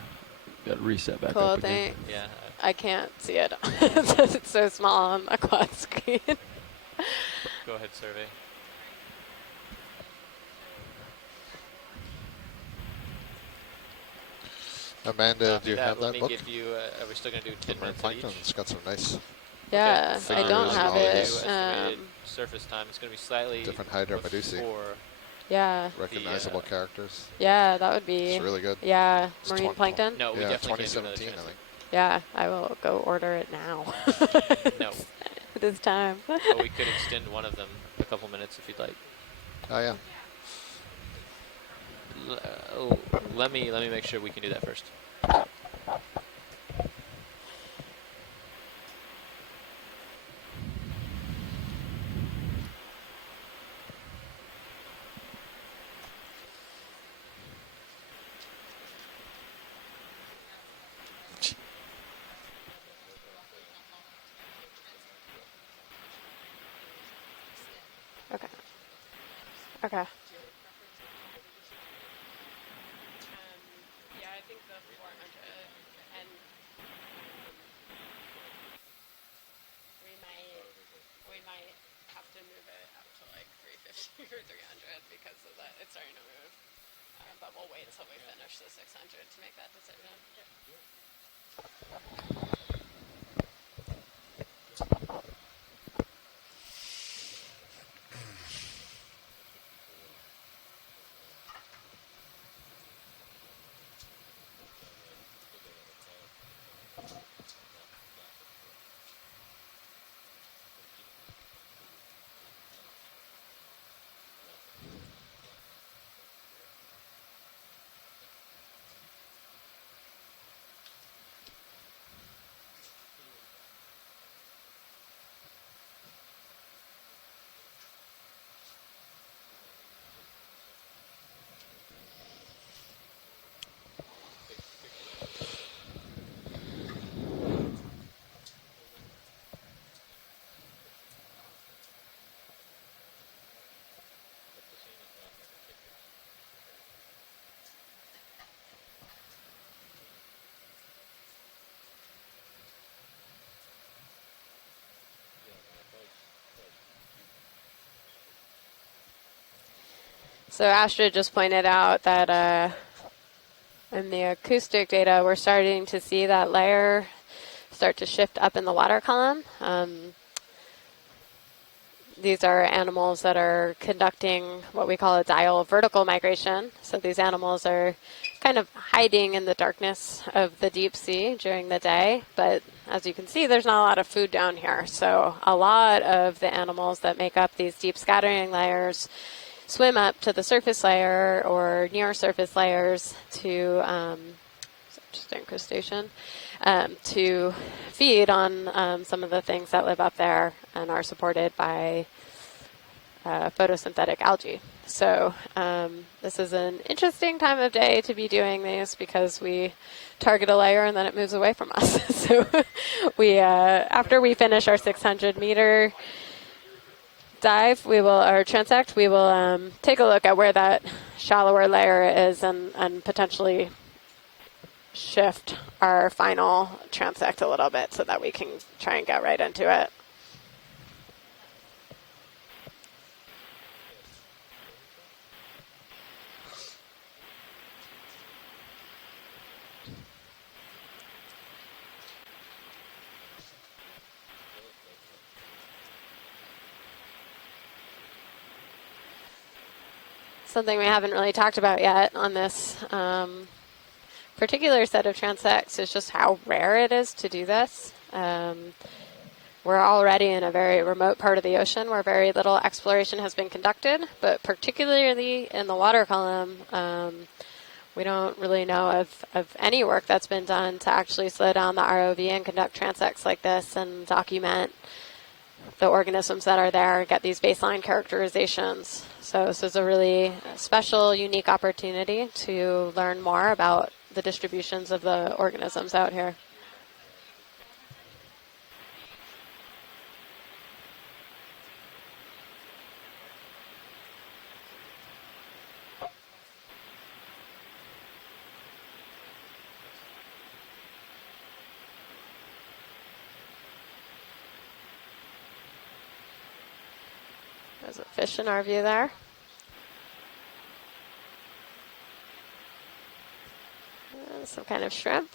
gotta reset back Cool up again. thing. Yeah. I can't see it. It's so small on the quad screen. Go ahead, survey. Amanda, do you have Let that me book? give you. Are we still gonna do 10 Marine minutes at each? Plankton's got some nice Yeah, I Figures don't and have all it. these. Estimated surface time. It's gonna be slightly different Hydra Medusae, before. Yeah, recognizable characters. yeah, that would be. It's really good. Yeah, It's marine plankton. No, we Yeah, definitely can't do another 2017, I transit. think. Yeah, I will go order it now. No, It is time. but we could extend one of them a couple minutes if you'd like. Oh yeah. Let me make sure we can do that first. Okay. Okay. Yeah, I think the 400 and we might have to move it up to like 350 or 300 because of that. It's starting to move. But we'll wait until we finish the 600 to make that decision. So Astrid just pointed out that in the acoustic data, we're starting to see that layer start to shift up in the water column. These are animals that are conducting what we call a diel vertical migration. So these animals are kind of hiding in the darkness of the deep sea during the day. But as you can see, there's not a lot of food down here. So a lot of the animals that make up these deep scattering layers swim up to the surface layer or near surface layers to just incrustation to feed on some of the things that live up there and are supported by photosynthetic algae. So this is an interesting time of day to be doing these because we target a layer and then it moves away from us. So we after we finish our 600-meter dive, or transect, we will take a look at where that shallower layer is and potentially shift our final transect a little bit so that we can try and get right into it. Something we haven't really talked about yet on this particular set of transects is just how rare it is to do this. We're already in a very remote part of the ocean where very little exploration has been conducted, but particularly in the water column, we don't really know of any work that's been done to actually slow down the ROV and conduct transects like this and document the organisms that are there and get these baseline characterizations. So this is a really special, unique opportunity to learn more about the distributions of the organisms out here. There's a fish in our view there. Some kind of shrimp.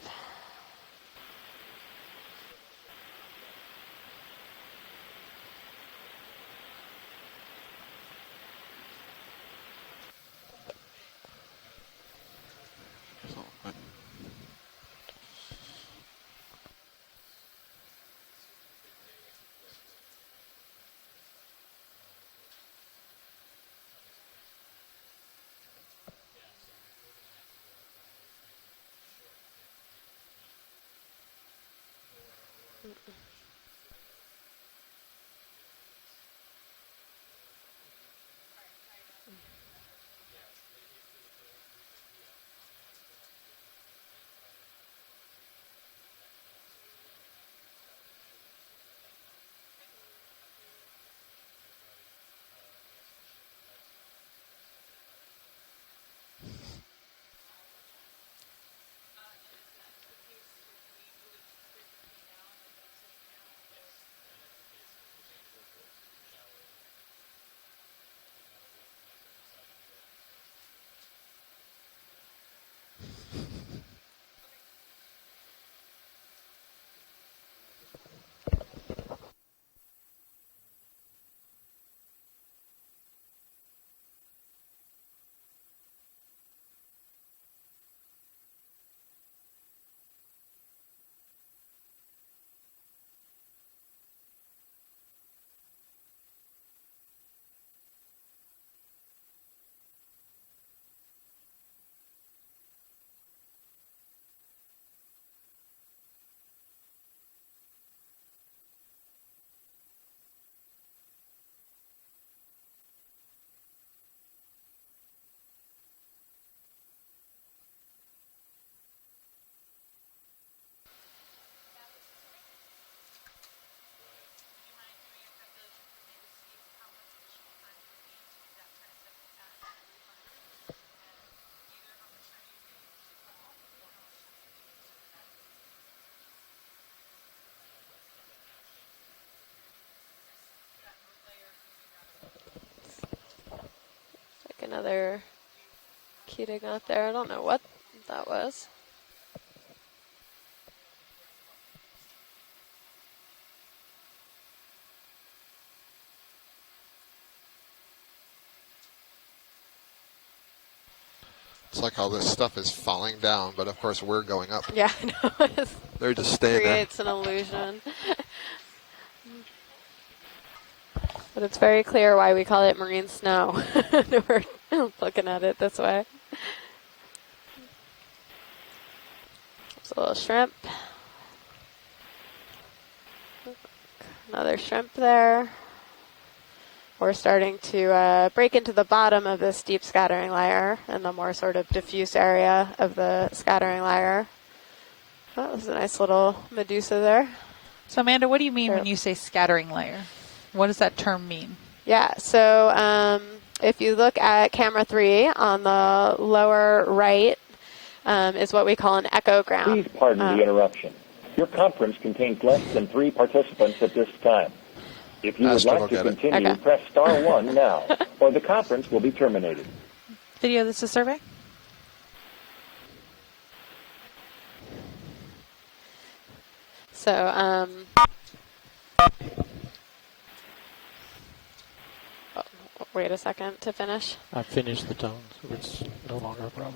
Like another keating out there. I don't know what that was. It's like how this stuff is falling down, but of course we're going up. Yeah, I know. It They're just staying there. creates an illusion. But it's very clear why we call it marine snow. We're looking at it this way. There's a little shrimp. Another shrimp there. We're starting to break into the bottom of this deep scattering layer and the more sort of diffuse area of the scattering layer. Oh, there's a nice little Medusa there. So Amanda, what do you mean when you say scattering layer? What does that term mean? Yeah, so if you look at camera 3 on the lower right is what we call an echogram. Please pardon the interruption. Your conference contains less than 3 participants at this time. If you would like to continue, press star 1 now, or the conference will be terminated. Video, this is a survey. So, wait a second to finish. I finished the tone, so it's no longer a problem.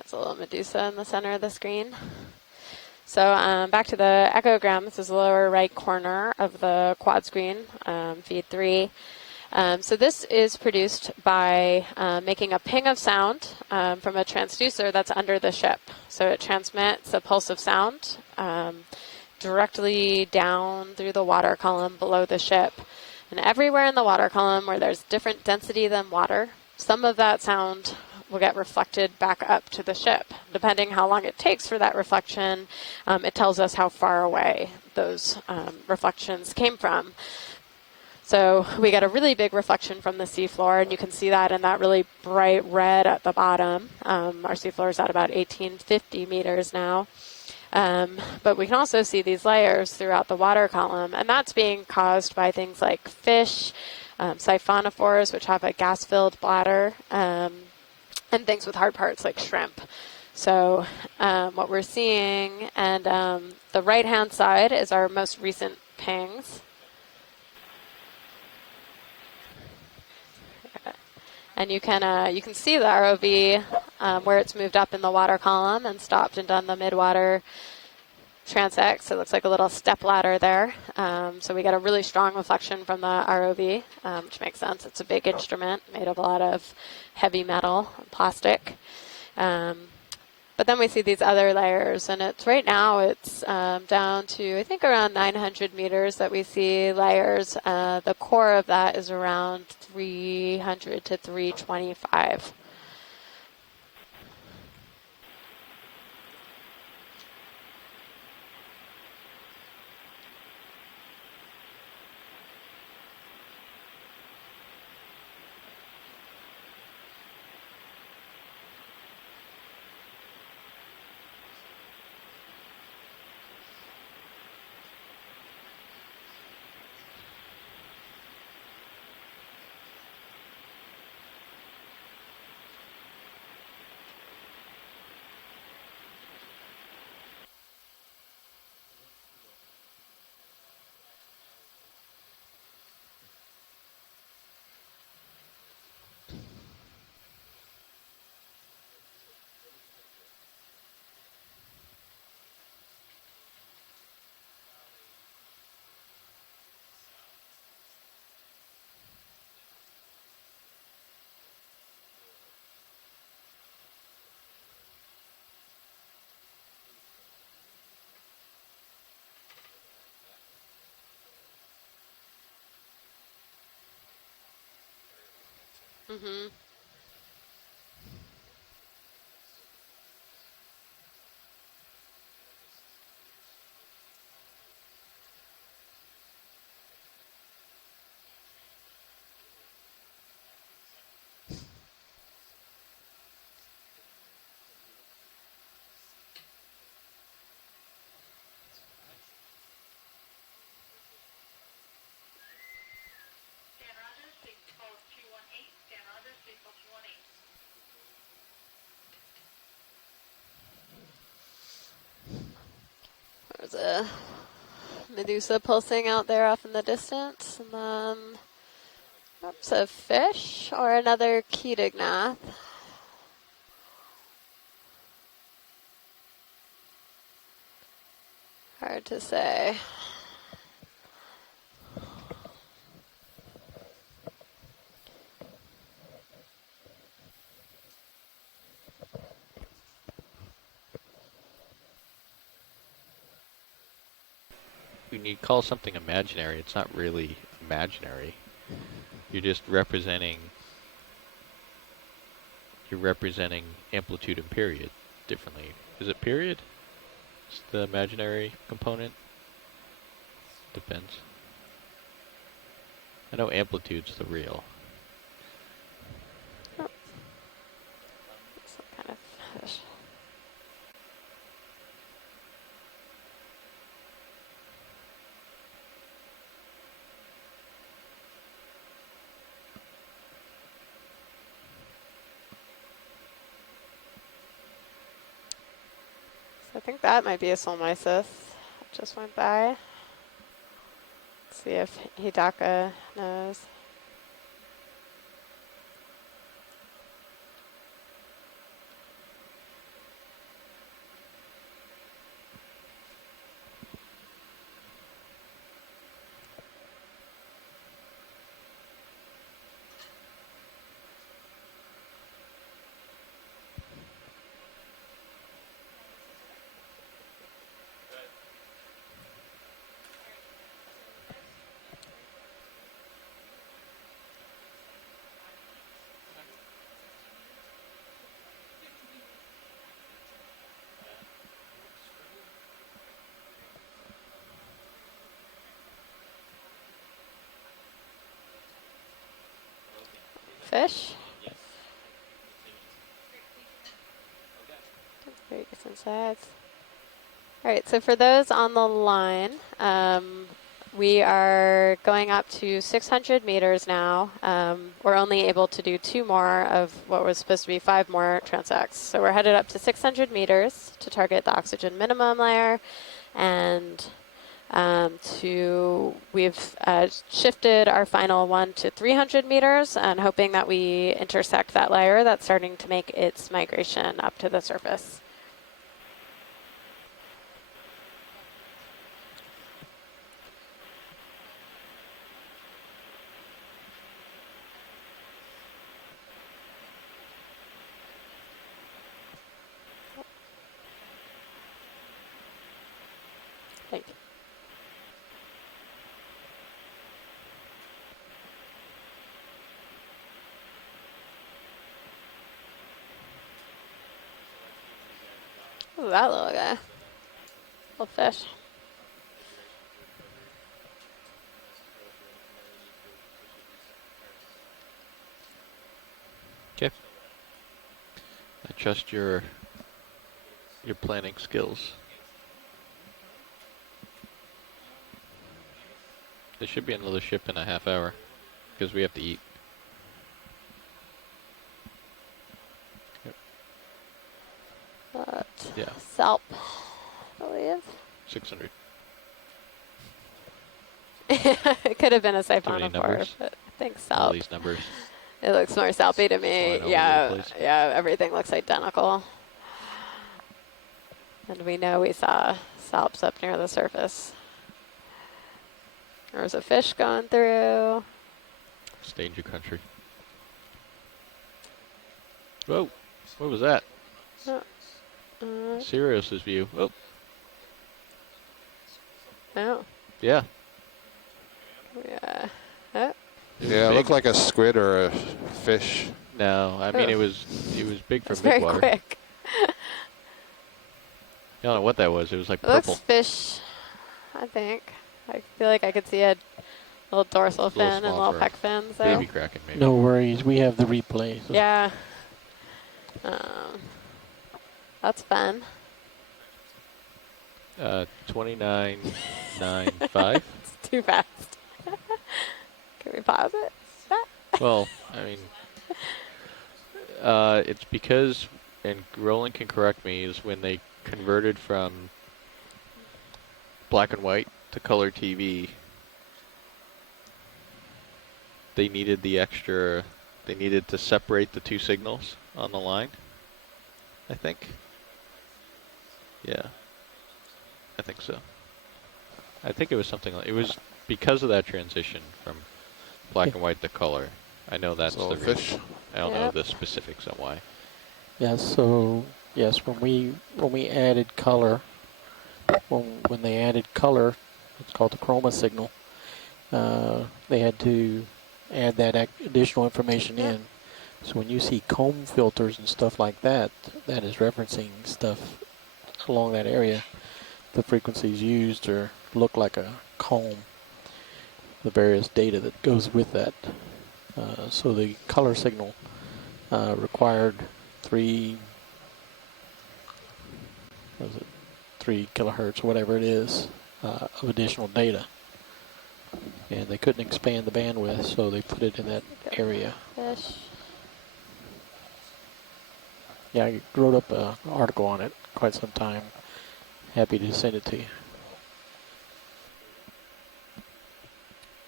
It's a little Medusa in the center of the screen. So back to the echogram. This is the lower right corner of the quad screen, feed 3. So this is produced by making a ping of sound from a transducer that's under the ship. So it transmits a pulse of sound directly down through the water column below the ship. And everywhere in the water column where there's different density than water, some of that sound will get reflected back up to the ship. Depending how long it takes for that reflection, it tells us how far away those reflections came from. So we get a really big reflection from the seafloor, and you can see that in that really bright red at the bottom. Our seafloor is at about 1850 meters now. But we can also see these layers throughout the water column, and that's being caused by things like fish, siphonophores, which have a gas-filled bladder, and things with hard parts like shrimp. So what we're seeing, and the right-hand side is our most recent pings. And you can see the ROV where it's moved up in the water column and stopped and done the midwater transect. So it looks like a little step ladder there. So we get a really strong reflection from the ROV, which makes sense. It's a big instrument made of a lot of heavy metal and plastic. But then we see these other layers, and it's right now it's down to, I think, around 900 meters that we see layers. The core of that is around 300 to 325. Mm-hmm. There's a Medusa pulsing out there off in the distance, and then oops, a fish or another Ketognath. Hard to say. When you call something imaginary, it's not really imaginary. You're just representing amplitude and period differently. Is it period? Is the imaginary component? Depends. I know amplitude's the real. Oh. Some kind of fish. I think that might be a Solmisis. Just went by. Let's see if Hidaka knows. fish. Very decent size. All right, so for those on the line, we are going up to 600 meters now. We're only able to do 2 more of what was supposed to be 5 more transects. So we're headed up to 600 meters to target the oxygen minimum layer, and we've shifted our final one to 300 meters and hoping that we intersect that layer that's starting to make its migration up to the surface. Thank you. Ooh, that little guy. Little fish. Okay. I trust your planning skills. There should be another ship in a half hour, because we have to eat. Yep. Yeah. Salp, I believe. 600. It could have been a Too many siphonophore, numbers. but I think All salp. these numbers. It looks more salpy to me. Flying all over Yeah, the place. yeah, everything looks identical. And we know we saw salps up near the surface. There was a fish going through. It's danger country. Whoa, what was that? Sirius's view. Oh, Oh, yeah. yeah. Oh, Yeah, it looked like a squid or a fish. No, I mean Oh. it was big for that's very Midwater. quick. I don't know what that was. It was like It looks purple. fish, I think. I feel like I could see a little dorsal It's a little fin and small little for pec fins there. Baby kraken, maybe. No worries, we have the replay. So Yeah. That's fun. 29.95. It's too fast. Can we pause it? Well, I mean, it's because, and Roland can correct me, is when they converted from black and white to color TV, they needed the extra, they needed to separate the 2 signals on the line, I think. Yeah, I think so. I think it was something like, it was because of that transition from black and white to color. I know that's So the fish. reason. I don't know Yep. the specifics on why. yes, so yes, when we added color, when they added color, it's called the chroma signal. They had to add that additional information in. So when you see comb filters and stuff like that, that is referencing stuff along that area. The frequencies used look like a comb. The various data that goes with that. So the color signal required 3 kilohertz, whatever it is, of additional data. And they couldn't expand the bandwidth, so they put it in that area. Fish. Yeah, I wrote up an article on it quite some time. Happy to send it to you.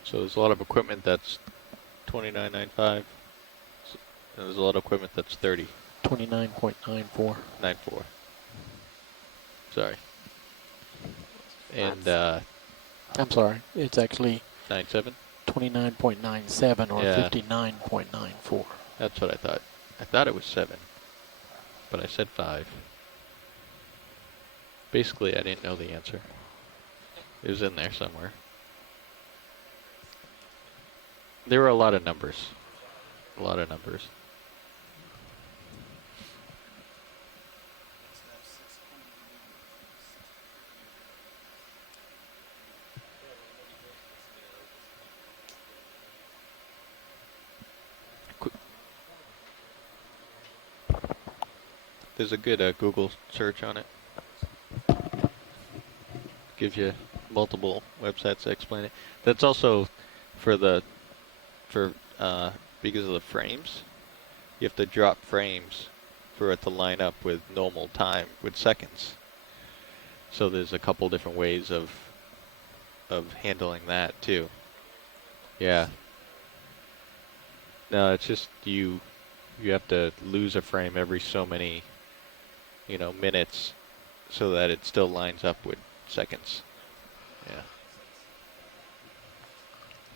So there's a lot of equipment that's 29.95. And there's a lot of equipment that's 30. 29.94. 9.4. Sorry. And I'm sorry, it's actually 9.7. 29.97 or Yeah. 59.94. That's what I thought. I thought it was 7, but I said 5. Basically, I didn't know the answer. It was in there somewhere. There were a lot of numbers. A lot of numbers. There's a good Google search on it. Gives you multiple websites that explain it. That's also because of the frames. You have to drop frames for it to line up with normal time, with seconds. So there's a couple different ways of handling that too. Yeah. No, it's just you have to lose a frame every so many, minutes, so that it still lines up with seconds. Yeah.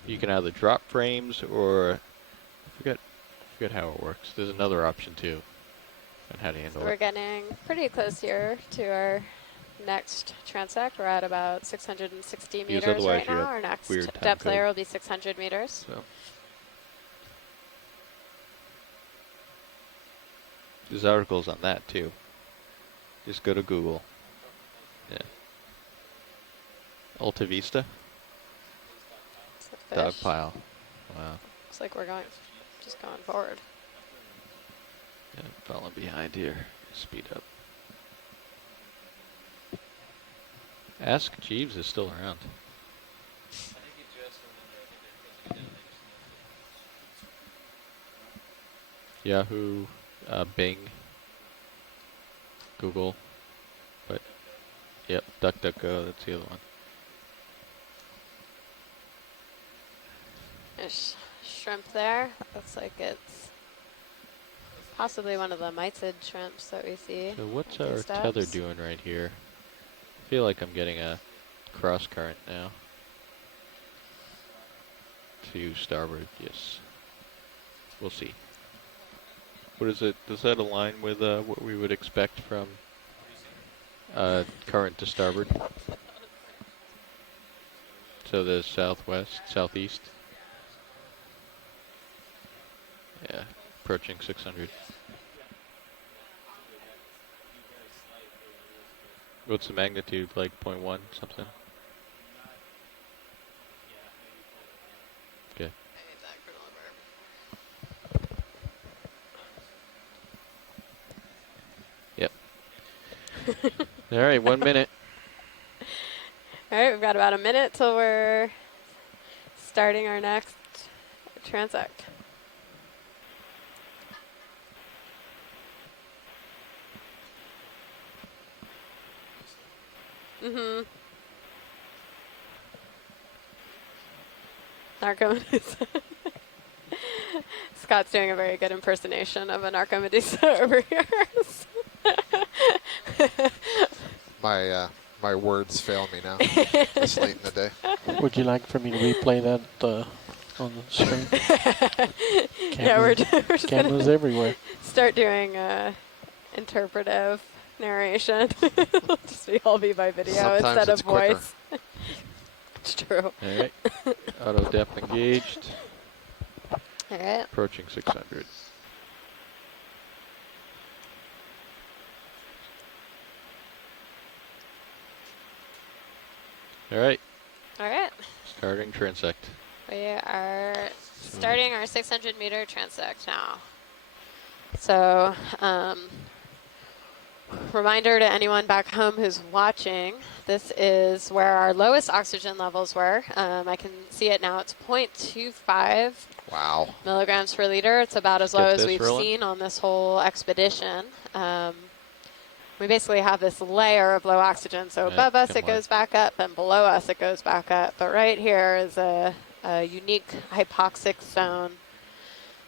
You can either drop frames or I forget how it works. There's another option too on how to handle So we're it. getting pretty close here to our next transect. We're at about 660 Because meters otherwise right you now. have Our next weird time depth code. layer will be 600 meters. So there's articles on that too. Just go to Google. Yeah. Alta Vista It's a fish. dog pile. Wow. Looks like we're just going forward. Yeah, falling behind here. Speed up. Ask Jeeves is still around. Yahoo, Bing, Google, but yep, DuckDuckGo, that's the other one. There's shrimp there. Looks like it's possibly one of the mysid shrimps that we see. So what's at our these tether depths. doing right here? I feel like I'm getting a cross current now. To starboard, yes. We'll see. What is it? Does that align with what we would expect from current to starboard? So the southwest, southeast. Yeah, approaching 600. What's the magnitude? Like 0.1 something? Okay. Yep. All right, 1 minute. All right, we've got about a minute till we're starting our next transect. Mm-hmm. Narco-Medusa. Scott's doing a very good impersonation of a Narco-Medusa over here. My words fail me now. This late in the day. Would you like for me to replay that on the screen? Yeah, we're just cameras gonna everywhere. start doing interpretive narration. It'll just all be by video Sometimes instead of it's quicker. voice. It's true. All right. Auto depth engaged. All right. Approaching 600. All right. All right. Starting transect. We are starting our 600 meter transect now. So, reminder to anyone back home who's watching, this is where our lowest oxygen levels were. I can see it now. It's 0.25 Wow. milligrams per liter. It's about as low Get as this we've rolling. seen on this whole expedition. We basically have this layer of low oxygen. So Yeah, above us come it on. goes back up, and below us it goes back up. But right here is a unique hypoxic zone.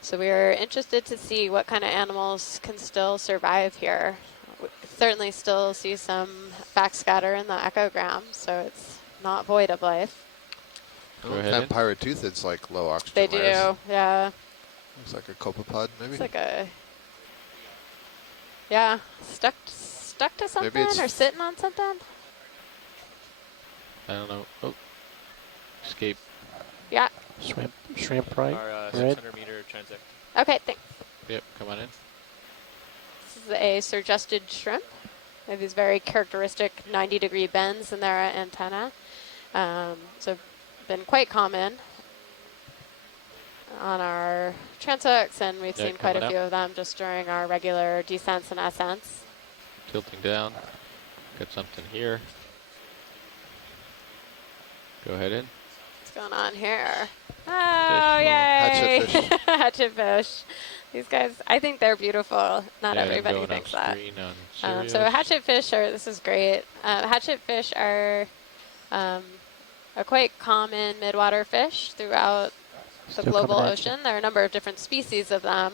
So we are interested to see what kind of animals can still survive here. We certainly still see some backscatter in the echogram, so it's not void of life. Go ahead That in. pirate tooth, it's like low oxygen They do, layers. yeah. Looks like a copepod, maybe. It's like a, yeah, stuck to something it's or sitting on something. I don't know. Oh. Escape. Yeah. Shrimp, right? Our Red. 600 meter transect. Okay, thanks. Yep, come on in. This is a surgested shrimp. They have these very characteristic 90-degree bends in their antenna. So been quite common on our transects, and we've Yeah, seen quite a coming few up. of them just during our regular descents and ascents. tilting down. Got something here. Go ahead in. What's going on here? Oh, Fish. yay! Hatchet fish. Hatchet fish. These guys, I think they're beautiful. Not Yeah, everybody going thinks off that. screen on So Sirius. hatchet fish are, this is great. Hatchet fish are a quite common midwater fish throughout the Still global coming at you. ocean. There are a number of different species of them.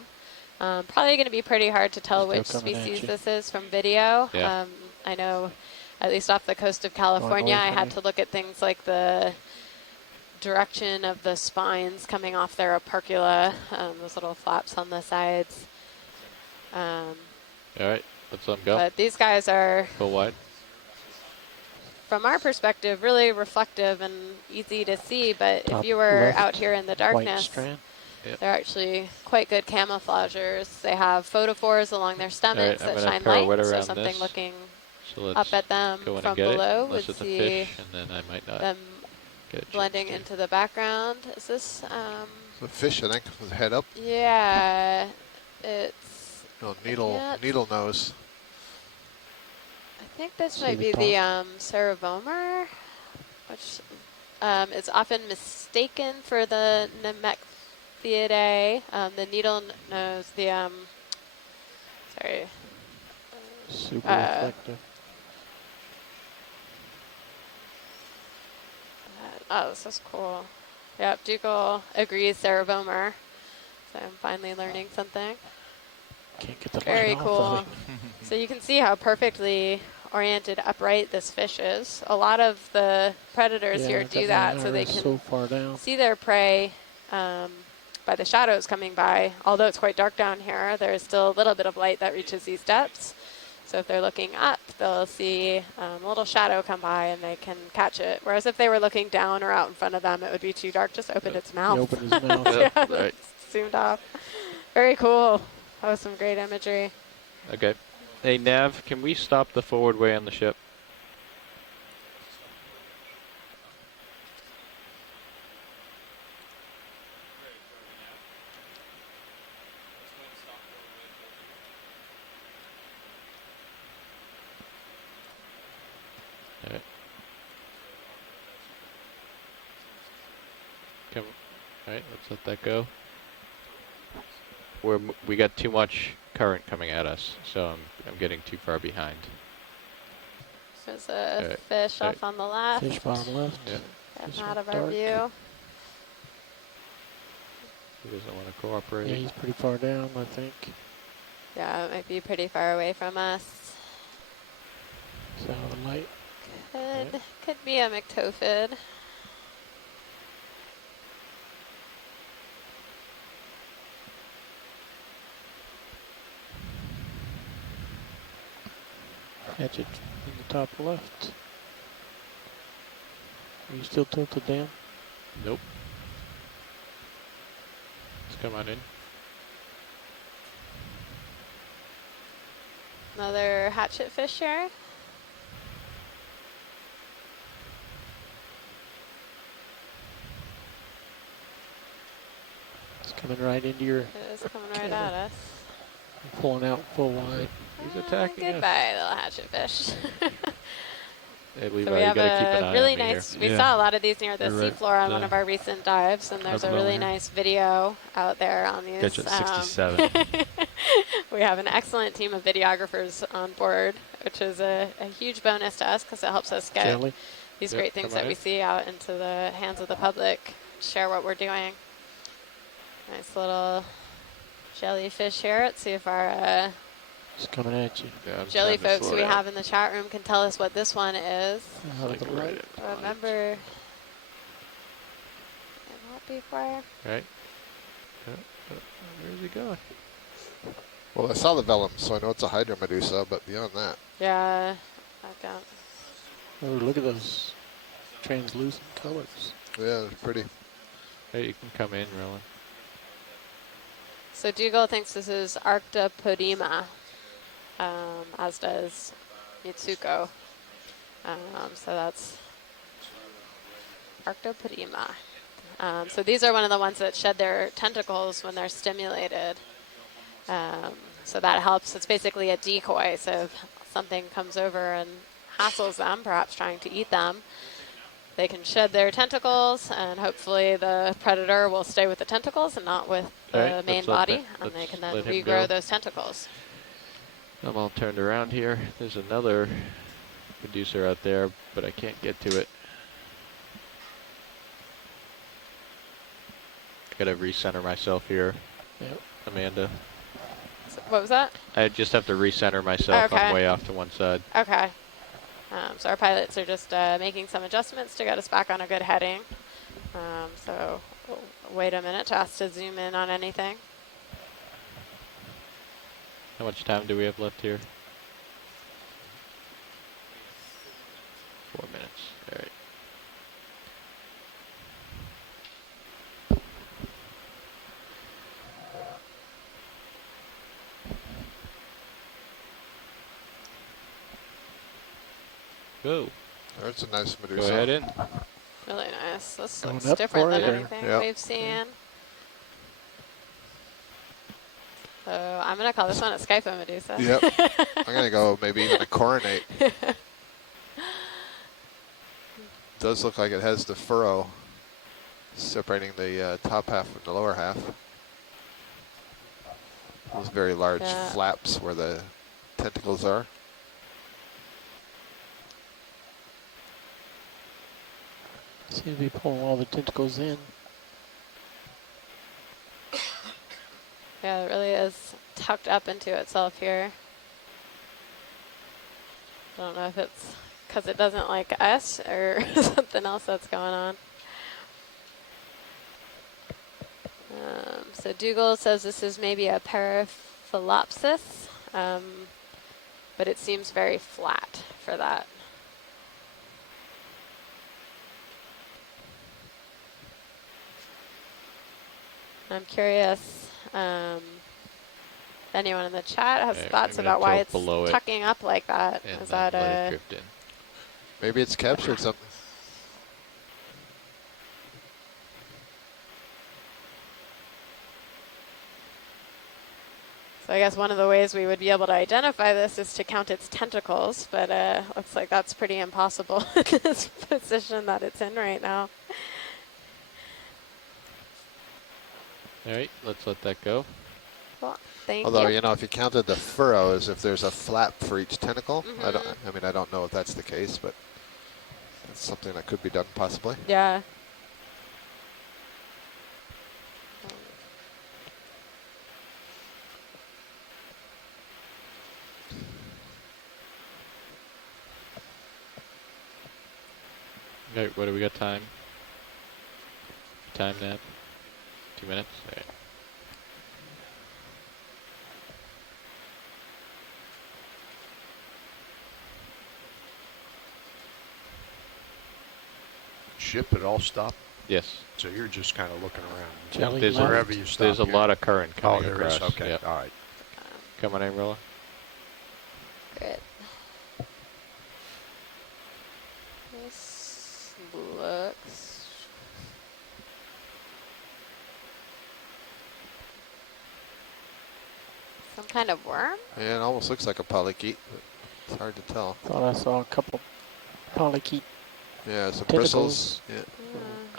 Probably going to be pretty hard to tell Still which coming at species you. this is from video. Yeah. I know, at least off the coast of California, away I from had you. to look at things like the direction of the spines coming off their opercula, those little flaps on the sides. All right, let's let them go. But these guys are, Go wide. from our perspective, really reflective and easy to see. But Top if you were left, out here in the White darkness, strand. they're actually quite good camouflagers. They have photophores along their stomachs I'm that gonna shine pirouette light, so around something this. looking So let's up at them go in from and get below it, unless would it's a see fish, and then I might not them get a chance blending to. into the background. Is this, The fish, I think, with the head up. yeah, it's, No, Yeah. needle nose. I think this See might the be the top? Cerevomer, which is often mistaken for the Nemecthiidae, the needle nose, the, sorry, Super reflective. oh, this is cool. Yep, Dougal agrees, Cerevomer. So I'm finally learning something. Can't get the Very light off cool. of it. So you can see how perfectly oriented upright this fish is. A lot of the predators Yeah, here I've do got that my so they iris can so far down. see their prey by the shadows coming by. Although it's quite dark down here, there's still a little bit of light that reaches these depths. So if they're looking up, they'll see a little shadow come by and they can catch it. Whereas if they were looking down or out in front of them, it would be too dark. Just open its mouth. He opened his mouth. Yeah, Right. zoomed off. Very cool. That was some great imagery. Okay. Hey, Nav, can we stop the forward way on the ship? All right. Come. All right, let's let that go. We got too much current coming at us, so I'm getting too far behind. There's a Alright, fish alright. off on the left. Fish bottom left. Yeah. Getting This out one of our dark. view. He doesn't want to cooperate. Yeah, he's pretty far down, I think. Yeah, it might be pretty far away from us. So the light. Could be a Myctophid. Hatchet in the top left. Are you still tilted down? Nope. Let's come on in. Another hatchet fish here. It's coming right into your, It is coming right Camera. at us. pulling out full wide. He's attacking us. Goodbye, little hatchet fish. Hey, Levi, So we you have gotta keep an a eye really on me nice, here. we Yeah. saw a lot of these near the You're right. seafloor on one The- of our recent dives, and there's a below really here. nice video out there on these. Catch at 67. We have an excellent team of videographers on board, which is a huge bonus to us because it helps us get Jelly. these Yep, great things come that on we in. see out into the hands of the public, share what we're doing. Nice little jellyfish here. Let's see if our It's coming at you. Yeah, I'm jelly trying to folks slow we down. have in the chat room can tell us what this one is. Out Like of the right light. at the I remember that before. Right? Where's he going? Well, I saw the vellum, so I know it's a hydromedusa, but beyond that, Yeah, I don't. Oh, look at those translucent colors. yeah, it's pretty. Hey, you can come in, Roland. So Dougal thinks this is Arctopodema, as does Mitsuko. So that's Arctopodema. So these are one of the ones that shed their tentacles when they're stimulated. So that helps. It's basically a decoy. So something comes over and hassles them, perhaps trying to eat them, they can shed their tentacles, and hopefully the predator will stay with the tentacles and not with the main body, and they can then regrow those tentacles. I'm all turned around here. There's another Medusa out there, but I can't get to it. Gotta recenter myself here, Amanda. So what was that? I just have to recenter myself. Okay. I'm way off to one side. Okay. So our pilots are just making some adjustments to get us back on a good heading. So we'll wait a minute to ask to zoom in on anything. How much time do we have left here? 4 minutes. All right. Go. There's a nice Medusa. Go ahead in. Really nice. This Going looks up different for than it, or- anything Yep. we've seen. So I'm going to call this one a Skypho Medusa. Yep. I'm going to go maybe even a coronate. Does look like it has the furrow separating the top half from the lower half. Those very large flaps where the tentacles are. Seems to be pulling all the tentacles in. Yeah, it really is tucked up into itself here. I don't know if it's because it doesn't like us or something else that's going on. So Dougal says this is maybe a Paraphilopsis, but it seems very flat for that. I'm curious if anyone in the chat has thoughts about why it's tucking up like that. Is that a... Maybe it's captured something. So I guess one of the ways we would be able to identify this is to count its tentacles, but looks like that's pretty impossible in this position that it's in right now. All right, let's let that go. Cool. Thank Although, you. you know, if you counted the furrow as if there's a flap for each tentacle, I mean, I don't know if that's the case, but that's something that could be done possibly. Yeah. All right, what do we got time? Time nap? 2 minutes? All right. Ship it all stopped? Yes. So you're just kind of looking around. Jelly There's left. Wherever you stop. There's a lot of current coming there across. is? Okay, Yep. all right. Come on, Amarillo. Great. This looks... some kind of worm? Yeah, it almost looks like a polychaete, but it's hard to tell. Thought I saw a couple polychaete Yeah, some tentacles. bristles. Yeah.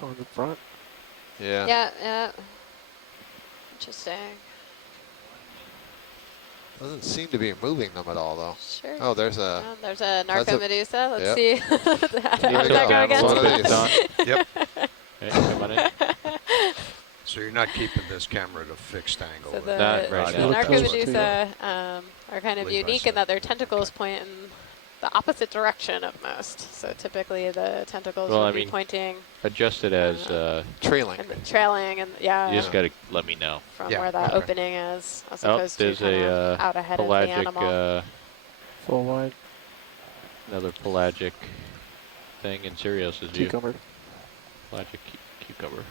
On the front. Yeah. Yeah, yeah. Interesting. Doesn't seem to be moving them at all, though. Sure. Oh, there's a... There's a Narcomedusa. Let's Yep. see. How does that go again? One of these. Yep. Okay, come on in. So you're not keeping this camera at a fixed angle. So the, Not right the now. Narcomedusa are kind of Believe I unique said in that their tentacles point in the opposite direction of most. So typically the tentacles Well, would I be mean, pointing Adjust it as trailing. and trailing, and yeah, you just got to let me know. from Yeah, where that okay. opening is, as Oh, opposed to there's kind a of out ahead of the pelagic, animal. Full wide another pelagic thing in Sirius's view. cucumber. Pelagic cucumber.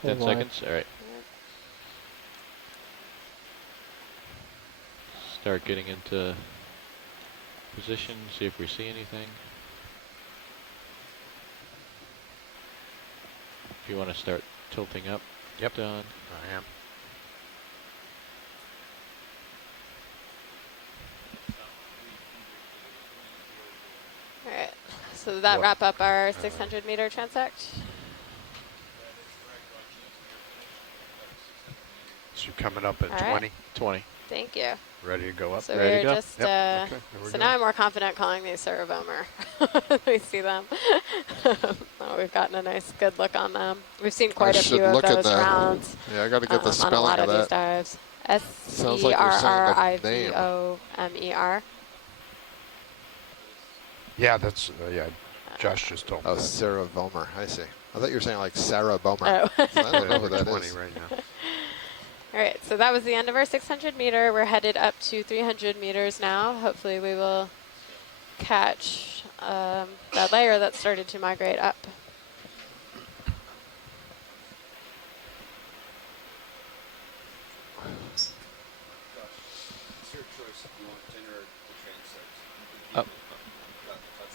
Full 10 wide. seconds. All right. Start getting into position. See if we see anything. If you want to start tilting up. Yep. Done. I am. So does that What? wrap up our 600 meter transect? So you're coming up at All right. 20, 20. Thank you. ready to go up. So Ready to we're go? just, Yep. Okay, here we so go. now I'm more confident calling these Cerebomber. We see them. Oh, we've gotten a nice good look on them. We've seen quite I a should few of look at those that. rounds Yeah, I got to get the on a spelling lot of of these that. dives. Sounds like you're saying the name. Serrivomer. Yeah, that's yeah. Josh just told me. Oh, that. Sarah Vomer. I see. I thought you were saying like Sarah Bomer. Oh. I don't know who We're that 20 is. right now. All right, so that was the end of our 600 meter. We're headed up to 300 meters now. Hopefully we will catch that layer that started to migrate up. Oh.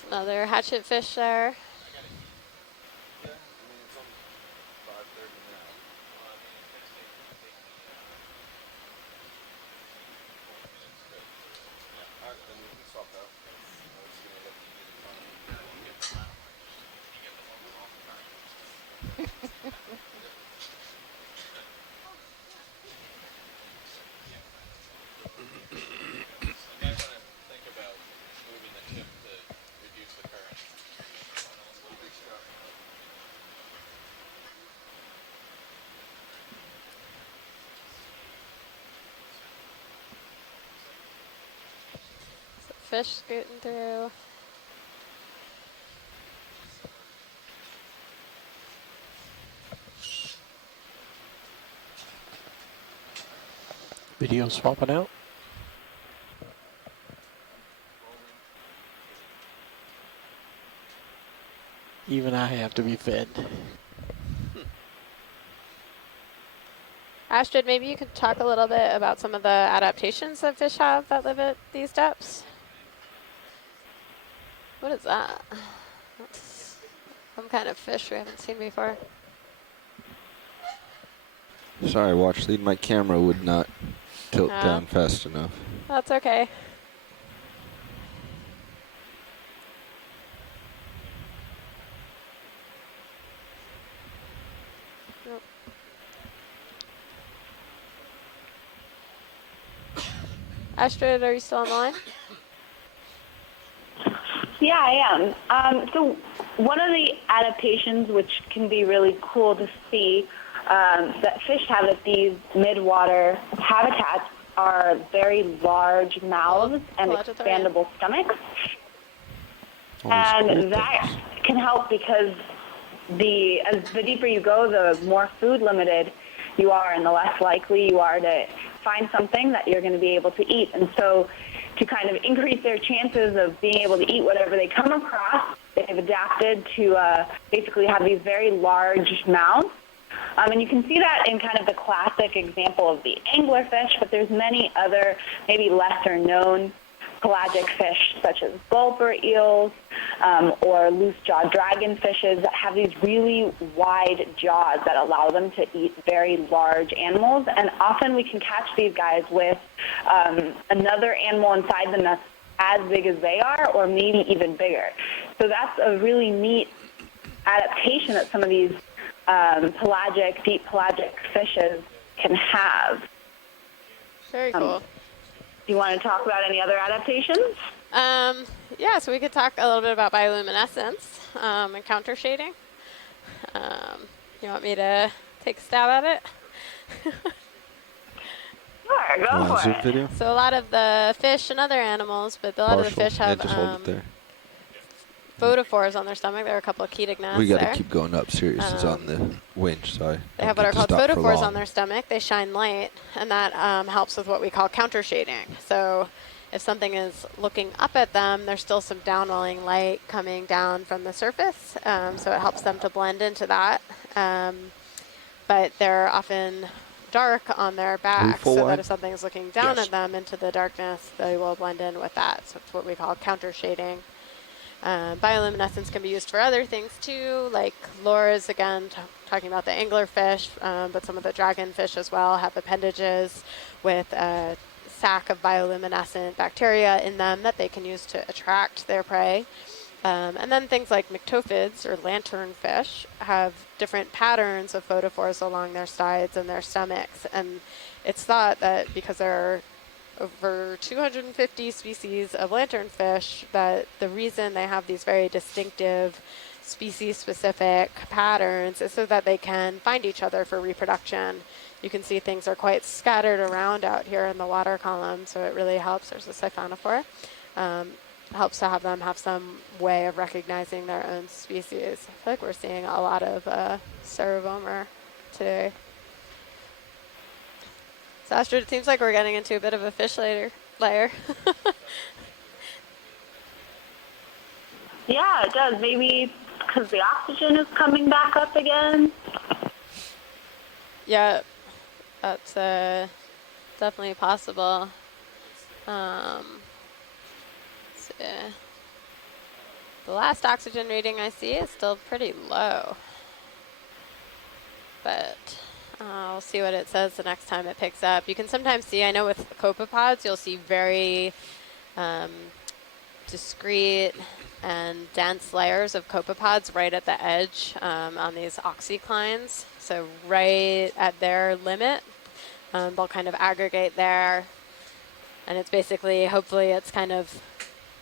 Another hatchet fish there. Fish scooting through. Video swapping out. Even I have to be fed. Astrid, maybe you could talk a little bit about some of the adaptations that fish have that live at these depths. What is that? That's some kind of fish we haven't seen before. Sorry, watch lead. My camera would not tilt Oh. down fast enough. That's okay. Nope. Astrid, are you still on the line? Yeah, I am. So one of the adaptations, which can be really cool to see, that fish have at these midwater habitats are very large mouths and expandable stomachs. And that can help because as the deeper you go, the more food limited you are and the less likely you are to find something that you're going to be able to eat. And so to kind of increase their chances of being able to eat whatever they come across, they've adapted to basically have these very large mouths. And you can see that in kind of the classic example of the anglerfish, but there's many other maybe lesser known pelagic fish such as gulper eels or loose-jawed dragonfishes that have these really wide jaws that allow them to eat very large animals. And often we can catch these guys with another animal inside them that's as big as they are or maybe even bigger. So that's a really neat adaptation that some of these deep pelagic fishes can have. Very cool. Do you want to talk about any other adaptations? Yeah, so we could talk a little bit about bioluminescence and counter shading. You want me to take a stab at it? Sure, go for it. Video? So a lot of the fish and other animals, but a lot of the fish have just hold it there. photophores on their stomach. There are a couple of ketognaths We got there. to keep going up. Sirius is on the winch, so They have what are called photophores on their stomach. They shine light, and that helps with what we call counter shading. So if something is looking up at them, there's still some downwelling light coming down from the surface, so it helps them to blend into that. But they're often dark on their back, so that if something is looking down at them into the darkness, they will blend in with that. So it's what we call counter shading. Bioluminescence can be used for other things too, like lures, again, talking about the anglerfish, but some of the dragonfish as well have appendages with a sac of bioluminescent bacteria in them that they can use to attract their prey. And then things like myctophids or lanternfish have different patterns of photophores along their sides and their stomachs. And it's thought that because there are over 250 species of lanternfish, that the reason they have these very distinctive species-specific patterns is so that they can find each other for reproduction. You can see things are quite scattered around out here in the water column, so it really helps. There's a siphonophore. Helps to have them have some way of recognizing their own species. I feel like we're seeing a lot of Cerovomer today. So Astrid, it seems like we're getting into a bit of a fish layer. Yeah, it does. Maybe because the oxygen is coming back up again. Yeah, that's definitely possible. Let's see. The last oxygen reading I see is still pretty low. But I'll see what it says the next time it picks up. You can sometimes see, I know with Copepods, you'll see very discrete and dense layers of copepods right at the edge on these oxyclines. So right at their limit, they'll kind of aggregate there. And it's basically, hopefully it's kind of,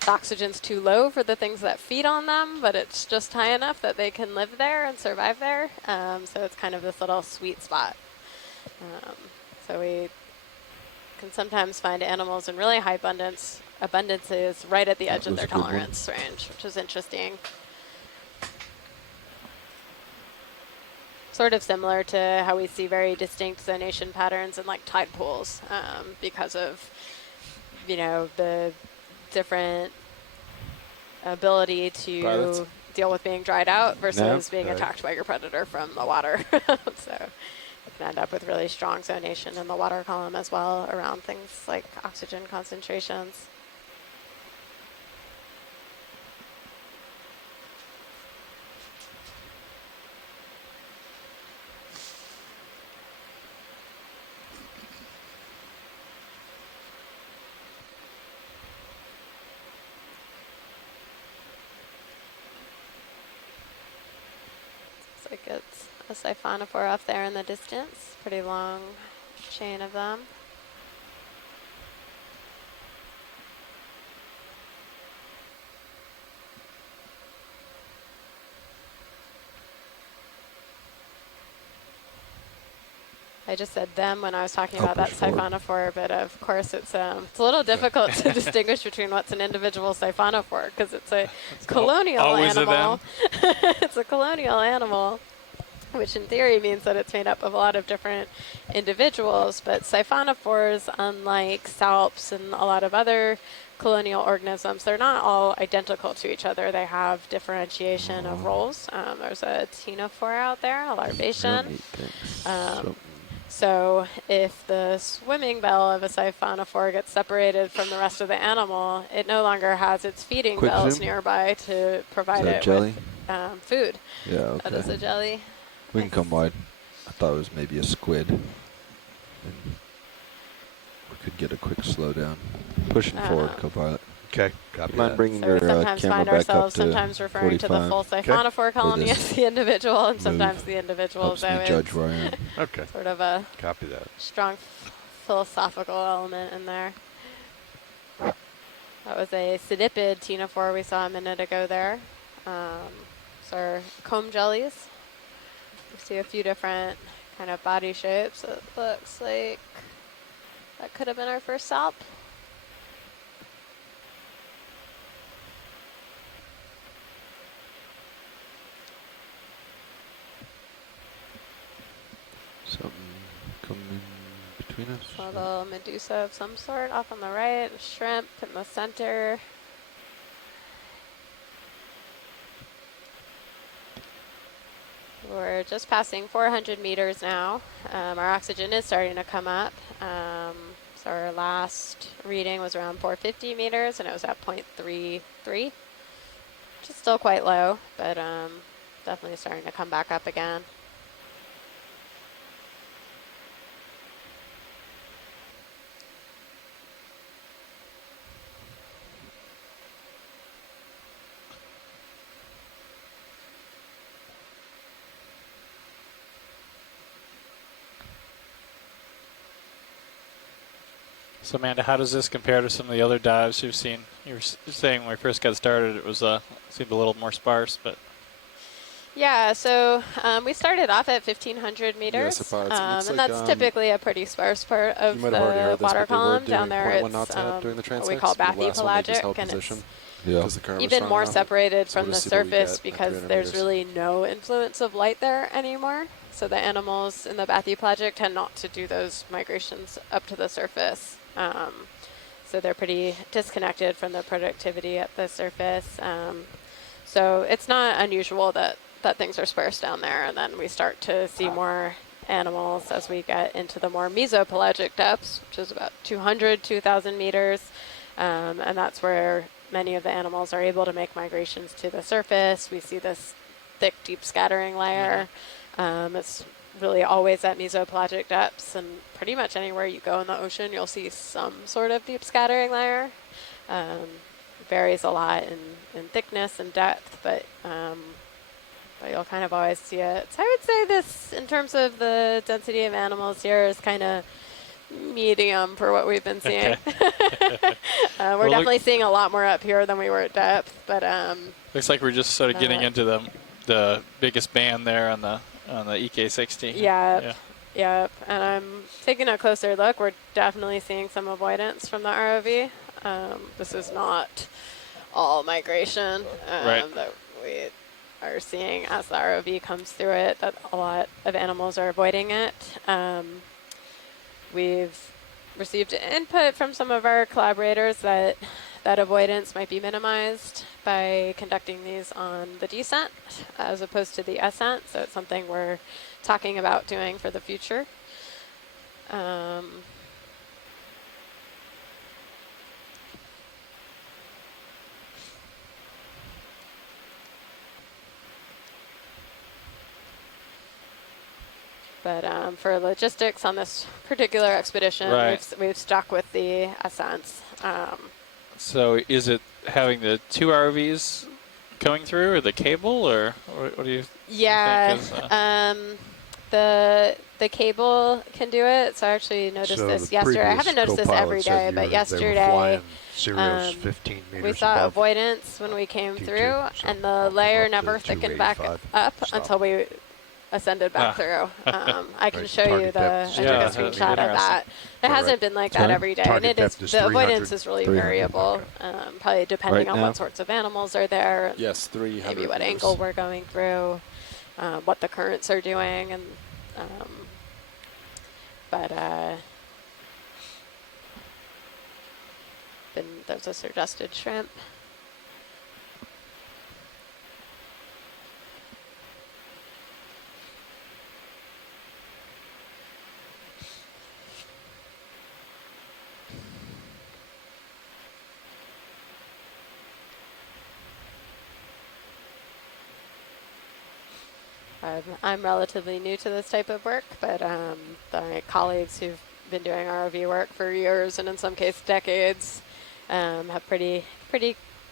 the oxygen's too low for the things that feed on them, but it's just high enough that they can live there and survive there. So it's kind of this little sweet spot. So we can sometimes find animals in really high abundances right at the edge of their tolerance range, which is interesting. Sort of similar to how we see very distinct zonation patterns in like tide pools because of, you know, the different ability to deal with being dried out versus being attacked by your predator from the water. So you can end up with really strong zonation in the water column as well around things like oxygen concentrations. Looks like it's a siphonophore off there in the distance. Pretty long chain of them. I just said them when I was talking about that siphonophore, but of course it's a little difficult to distinguish between what's an individual siphonophore because it's a colonial animal. It's a colonial animal, which in theory means that it's made up of a lot of different individuals, but siphonophores, unlike salps and a lot of other colonial organisms, they're not all identical to each other. They have differentiation of roles. There's a ctenophore out there, a larvation. So if the swimming bell of a siphonophore gets separated from the rest of the animal, it no longer has its feeding bells nearby to provide it with food. Yeah, okay. That is a jelly. We can come wide. I thought it was maybe a squid. And we could get a quick slowdown. Pushing forward, co-pilot. Okay, copy Mind that. bringing So your we sometimes camera find back up ourselves to sometimes referring 45. to the full siphonophore colony as the individual, and sometimes the individual Helps me judge where I am. Okay. Sort of a Copy that. strong philosophical element in there. That was a sedipid ctenophore we saw a minute ago there. So our comb jellies. You see a few different kind of body shapes. It looks like that could have been our first salp. Something coming between us. A little medusa of some sort off on the right, a shrimp in the center. We're just passing 400 meters now. Our oxygen is starting to come up. So our last reading was around 450 meters, and it was at 0.33, which is still quite low, but definitely starting to come back up again. So Amanda, how does this compare to some of the other dives you've seen? You were saying when we first got started, it was seemed a little more sparse, but Yeah, so we started off at 1,500 meters, and that's typically a pretty sparse part of the water column. Down there, it's what we call bathypelagic, and it's even more separated from the surface because there's really no influence of light there anymore. So the animals in the bathypelagic tend not to do those migrations up to the surface. So they're pretty disconnected from the productivity at the surface. So it's not unusual that things are sparse down there, and then we start to see more animals as we get into the more mesopelagic depths, which is about 200, 2,000 meters, and that's where many of the animals are able to make migrations to the surface. We see this thick, deep scattering layer. It's really always at mesopelagic depths, and pretty much anywhere you go in the ocean, you'll see some sort of deep scattering layer. Varies a lot in thickness and depth, but you'll kind of always see it. So I would say this, in terms of the density of animals here, is kind of medium for what we've been seeing. We're definitely seeing a lot more up here than we were at depth, but looks like we're just sort of getting into the biggest band there on the EK60. Yep. And I'm taking a closer look. We're definitely seeing some avoidance from the ROV. This is not all migration that we are seeing as the ROV comes through it, that a lot of animals are avoiding it. We've received input from some of our collaborators that avoidance might be minimized by conducting these on the descent as opposed to the ascent, so it's something we're talking about doing for the future. But for logistics on this particular expedition, we've stuck with the ascents. So is it having the two ROVs coming through, or the cable, or what do you think is, the cable can do it. So I actually noticed this yesterday. I haven't noticed this every day, but yesterday we saw avoidance when we came through, and the layer never thickened back up until we ascended back through. I can show you I took a screenshot of that. It hasn't been like that every day, and the avoidance is really variable, probably depending on what sorts of animals are there. Yes, 300. Maybe what angle we're going through, what the currents are doing, and then there's a suggested shrimp. I'm relatively new to this type of work, but my colleagues who've been doing ROV work for years and in some cases decades have pretty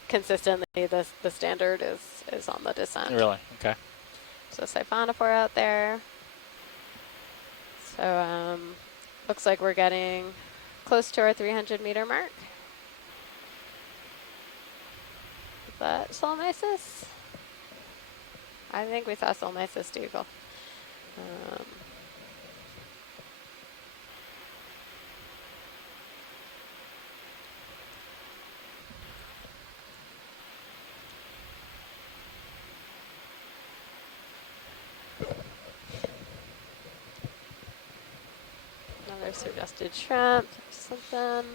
consistently the standard is on the descent. Really? Okay. So siphonophore out there. So looks like we're getting close to our 300 meter mark. Is that Solomyces? I think we saw Solomyces Dougal. Another suggested shrimp. Something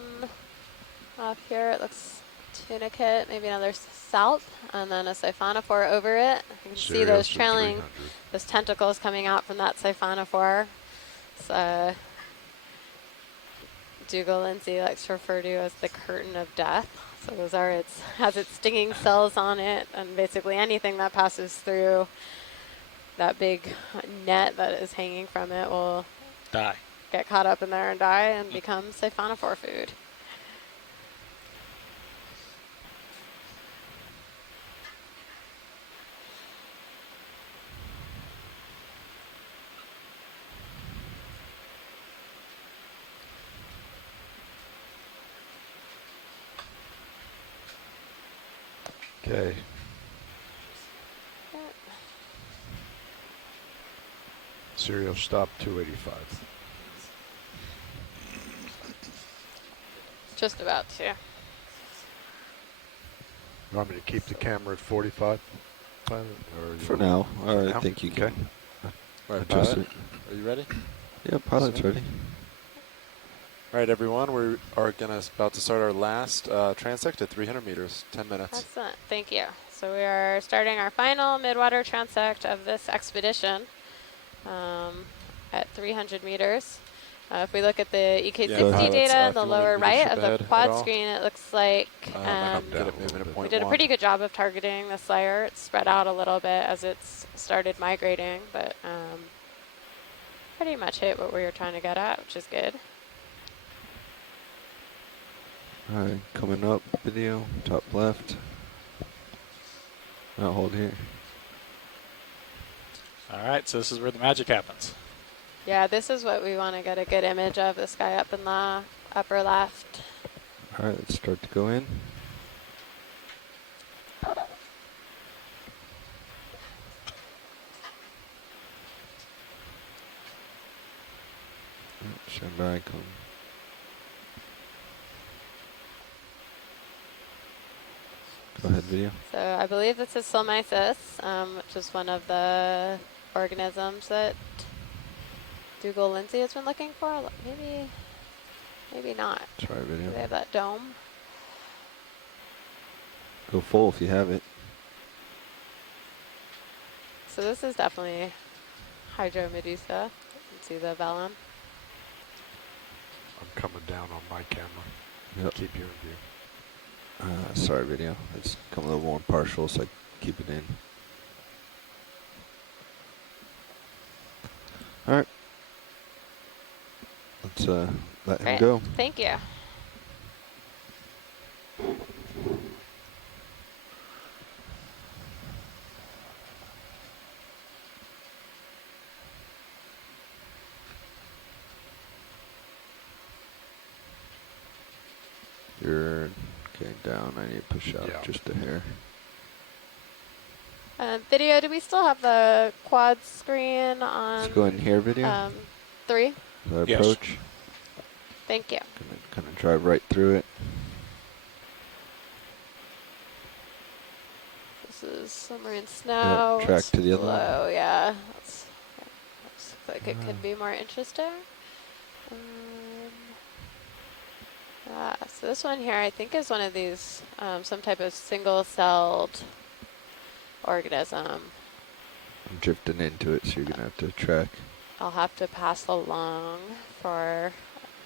off here. It looks tunicate, maybe another salt, and then a siphonophore over it. You can see those trailing, those tentacles coming out from that siphonophore. So Dougal Lindsay likes to refer to as the curtain of death. So those are has its stinging cells on it, and basically anything that passes through that big net that is hanging from it will get caught up in there and die and become siphonophore food. Okay. Serial stop 285. Just about to. You want me to keep the camera at 45? Pilot, or For now, for I now? think you Okay. can Right, adjust pilot. it. Are you ready? Yeah, pilot's Sweet. ready. All right, everyone. We are about to start our last transect at 300 meters, 10 minutes. Excellent. Thank you. So we are starting our final midwater transect of this expedition at 300 meters. If we look at the EK60 pilots, data in if the you want me lower to right ship of the ahead at quad all, screen, it looks like get it moving at we did a pretty good job of targeting the Slayer. It's spread out a little bit as it's started migrating, but pretty much hit what we were trying to get at, which is good. All right, coming up, video, top left. I'll hold here. All right, so this is where the magic happens. Yeah, this is what we want to get a good image of, this guy up in the upper left. All right, let's start to go in. Stand by, come. Go ahead, video. So I believe this is Silmysis, which is one of the organisms that Dougal Lindsay has been looking for. Maybe not. Try video. They have that dome. Go full if you have it. So this is definitely Hydromedusa. You can see the vellum. I'm coming down on my camera. Yep. Keep you in view. Sorry, video. It's come a little more partial, so I keep it in. All right. Let's let him Great. go. Thank you. You're okay down. I need to push out just a hair. Video, do we still have the quad screen on? Let's go ahead and hear video. 3? So Yes. approach. Thank you. Gonna kind of drive right through it. This is submarine snow. Yep, track It's to the other one. low, yeah. Looks like it could be more interesting. So this one here, I think, is one of these, some type of single-celled organism. I'm drifting into it, so you're gonna have to track. I'll have to pass along for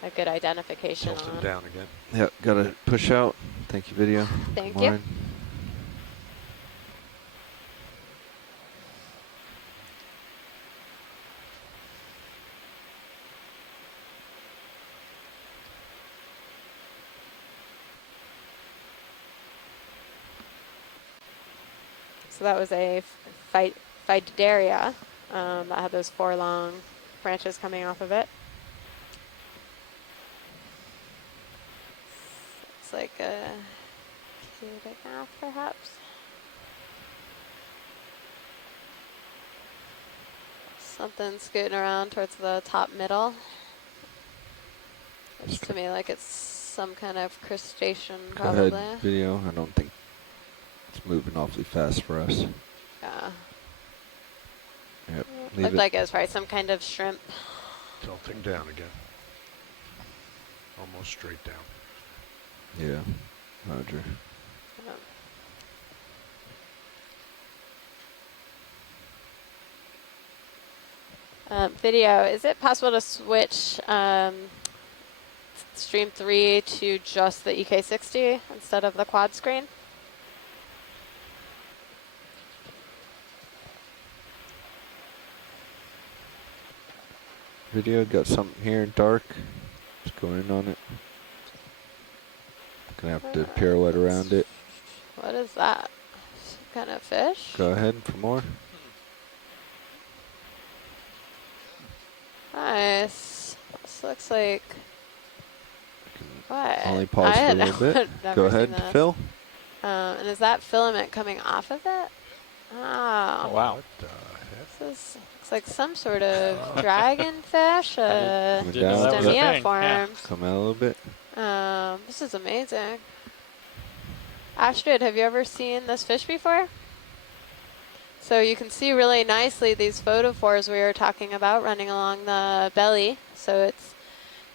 a good identification Tilt him on. down again. Yep, gotta push out. Thank you, video. Thank Come you. on. So that was a Phydaria that had those 4 long branches coming off of it. It's like a cuticaf, perhaps. Something scooting around towards the top middle. Looks to me like it's some kind of crustacean, Go probably. ahead, video. I don't think it's moving awfully fast for us. Yeah. Yep. Leave Looked it. like it was probably some kind of shrimp. Tilting down again. Almost straight down. Yeah. Roger. Video, is it possible to switch stream 3 to just the EK60 instead of the quad screen? Video, got something here, dark. Just go in on it. Gonna have to pirouette around it. What is that? Some kind of fish? Go ahead for more. Nice. This looks like... What? Only pause for a little bit. Go ahead, Phil. And is that filament coming off of it? Oh, wow. What the heck? this looks like some sort of dragonfish, Coming Didn't know down. that was a stemia thing. forms. Come out a little bit. This is amazing. Astrid, have you ever seen this fish before? So you can see really nicely these photophores we were talking about running along the belly. So it's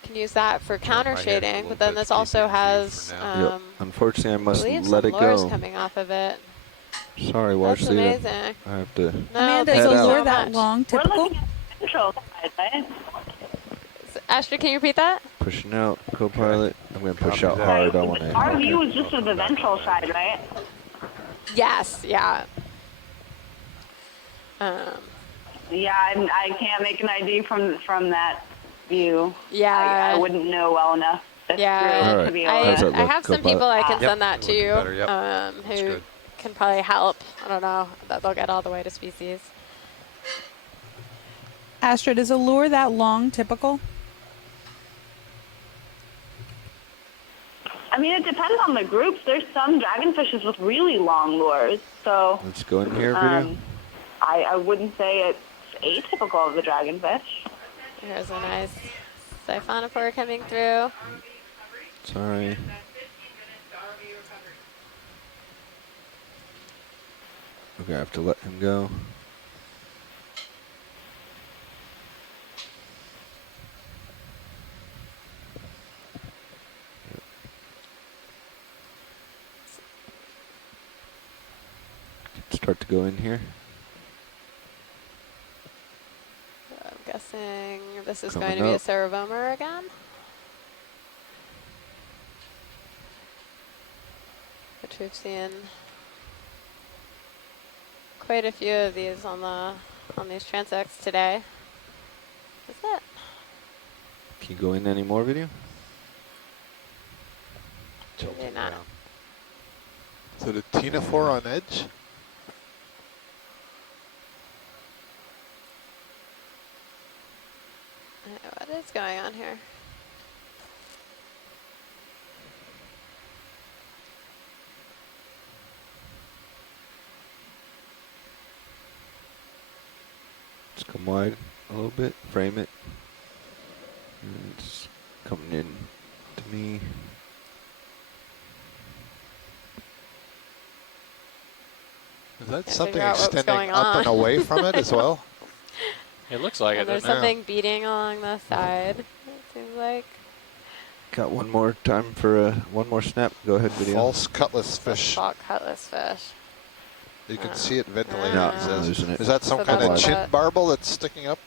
can use that for counter my head a shading, little but then bit this to keep also it in view has, for now. Yep. Unfortunately, I I must believe let some it lures go. coming off of it. Sorry, That's Washlita. amazing. I have to. No, Amanda, thank is you a out. lure so that much. long We're typical? looking at the ventral side, right? Astrid, can you repeat that? Pushing out, co-pilot. I'm going to push Copy out that. hard. I want Our to. view is just of the ventral side, right? Yes, yeah. Yeah, I can't make an ID from that view. Yeah. I wouldn't know well enough. Yeah. Really All to be right. able How's to. that I look, have some co-pilot? people I can Yep, send that to looking you better, yep. who good. can probably help. I don't know that they'll get all the way to species. Astrid, is a lure that long typical? I mean, it depends on the groups. There's some dragonfishes with really long lures, so Let's go in here, video. I wouldn't say it's atypical of the dragonfish. Here's a nice siphonophore coming through. Sorry. Okay, I have to let him go. Start to go in here. I'm guessing this is Coming going to be a up. cereboma again. Which we've seen quite a few of these on these transects today. Is it? Can you go in any more, video? Maybe not. Is it a ctenophore on edge? What is going on here? Just come wide a little bit, frame it. And it's coming in to me. Is that Can't something figure out what's extending going up on. and away from it as well? It looks like And it, there's doesn't it? something beating along the side, it seems like. Got one more time for one more snap. Go ahead, video. False cutlass fish. False cutlass fish. You can see it ventilating. No, it I'm says. losing it. Is that some So kind that's of what chin that- barbel that's sticking up?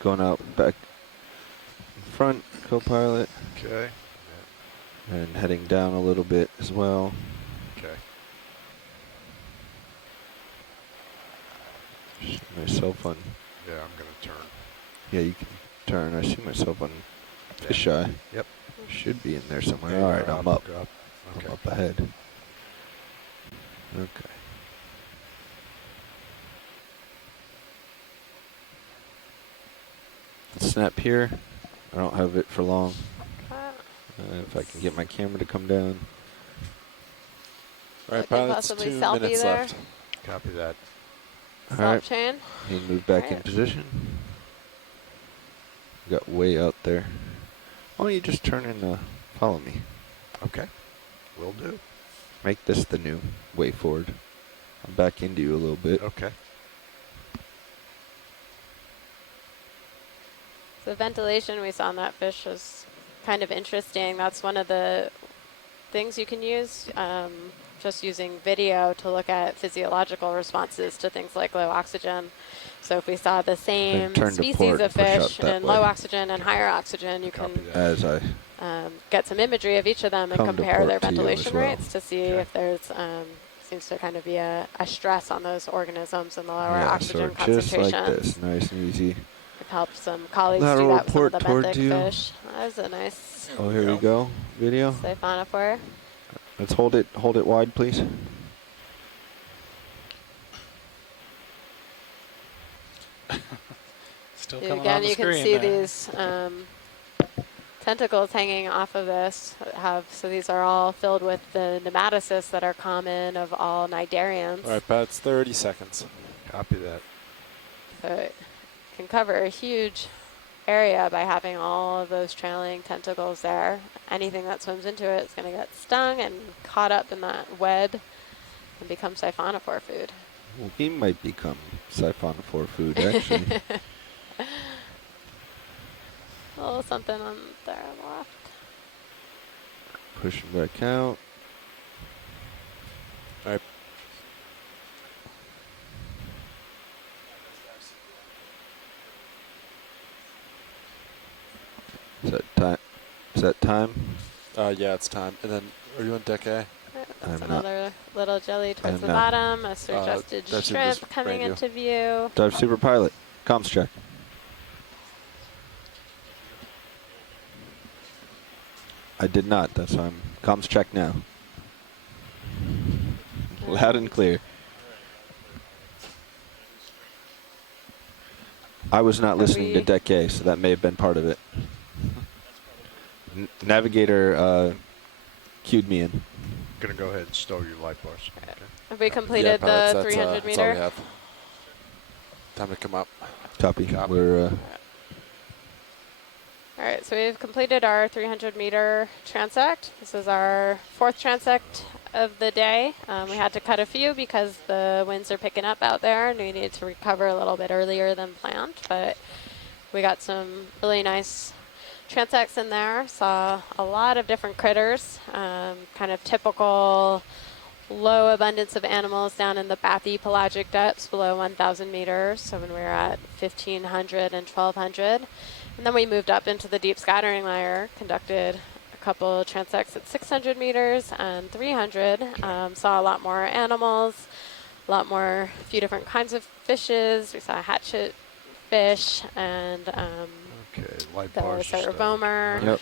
Going out back in front, co-pilot. Okay. And heading down a little bit as well. Okay. See myself on. Yeah, I'm going to turn. Yeah, you can turn. I see myself on fish eye. Yep. Should be in there somewhere. Yeah, All right, you're I'm up. up. Okay. I'm up ahead. Okay. Snap here. I don't have it for long. If I can get my camera to come down. All right, Looking pilots, possibly 2 selfie minutes there. left. Copy that. All Stop right. chain. Need to move back in Alright. position. Got way out there. Why don't you just turn and follow me? Okay. Will do. Make this the new way forward. I'll back into you a little bit. Okay. The ventilation we saw on that fish was kind of interesting. That's one of the things you can use, just using video to look at physiological responses to things like low oxygen. So if we saw the same turn to species port of and push out fish that in low way. oxygen and higher oxygen, you can As I get some imagery of each of them and Come to compare their port to you as ventilation well. rates to see if there's seems to kind of be a stress on those organisms in the lower yeah, oxygen so just concentrations. like this, nice and easy. I've helped some colleagues do Lateral that with some of the report benthic towards you. fish. That was a nice Oh, here we go. Video. siphonophore. Let's hold it wide, please. Still Yeah, coming again, on the you can screen see there. these tentacles hanging off of this. So these are all filled with the nematocysts that are common of all cnidarians. All right, Pat, it's 30 seconds. Copy that. So it can cover a huge area by having all of those trailing tentacles there. Anything that swims into it is going to get stung and caught up in that web and become siphonophore food. Well, he might become siphonophore food, actually. A little something on there left. Pushing back out. All right. Is that time? Is that time? Yeah, it's time. And then, are you on deck A? That's I'm another little jelly towards am the not. bottom. A suggested that's in shrimp this coming radio. into view. Dive Super Pilot. Comms check. I did not. That's why I'm comms check now. Loud and clear. I was not listening to deck A, so that may have been part of it. Navigator cued me in. Gonna go ahead and stow your light bars. Okay. Have we completed the 300 That's all meter? we have. Time to come up. Copy. We're All right, so we've completed our 300 meter transect. This is our 4th transect of the day. We had to cut a few because the winds are picking up out there and we needed to recover a little bit earlier than planned, but we got some really nice transects in there. Saw a lot of different critters, kind of typical low abundance of animals down in the bathypelagic depths below 1,000 meters, so when we were at 1,500 and 1,200. And then we moved up into the deep scattering layer, conducted a couple transects at 600 meters and 300. Saw a lot more animals, a few different kinds of fishes. We saw hatchet fish and light the bars cervomer. Yep.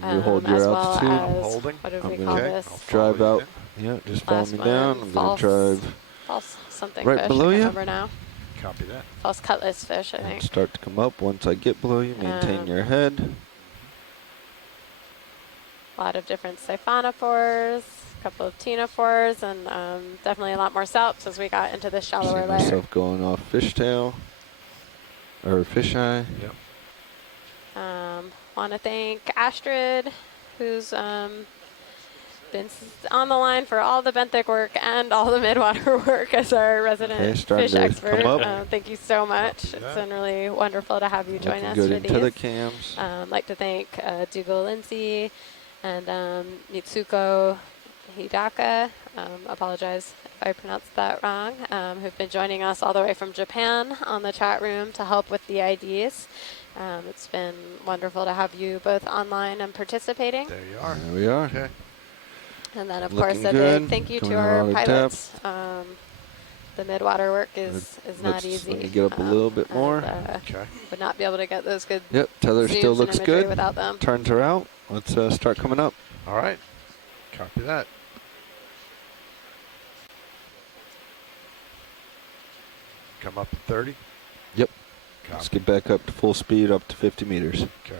And you hold your as altitude. well I'm as, holding. what did I'm we gonna call this? drive out. Yeah, just follow Last me one, down. I'm going to drive false something right fish, below I you. can't remember now. Copy that. False cutlass fish, I and think. start to come up. Once I get below you, maintain your head. A lot of different siphonophores, a couple of ctenophores, and definitely a lot more salps as we got into the shallower See layer. myself going off fishtail or fisheye. Yep. Want to thank Astrid, who's been on the line for all the benthic work and all the midwater work as our resident fish expert. Thank you so much. It's been really wonderful to have you join us good for into these. the cams. I'd like to thank Dougal Lindsay and Mitsuko Hidaka. Apologize if I pronounced that wrong. Who've been joining us all the way from Japan on the chat room to help with the IDs. It's been wonderful to have you both online and participating. There you are. There we are. Okay. And then, of Looking course, a good. big thank you Coming to out our of the pilots. The midwater work is not Let's- easy. Let me get up a little bit more. Okay. Would not be able to get those good Yep, tether zooms still and looks imagery good. without them. Turns are out. Let's start coming up. All right. Copy that. Come up at 30. Yep. Copy. Let's get back up to full speed, up to 50 meters. Okay.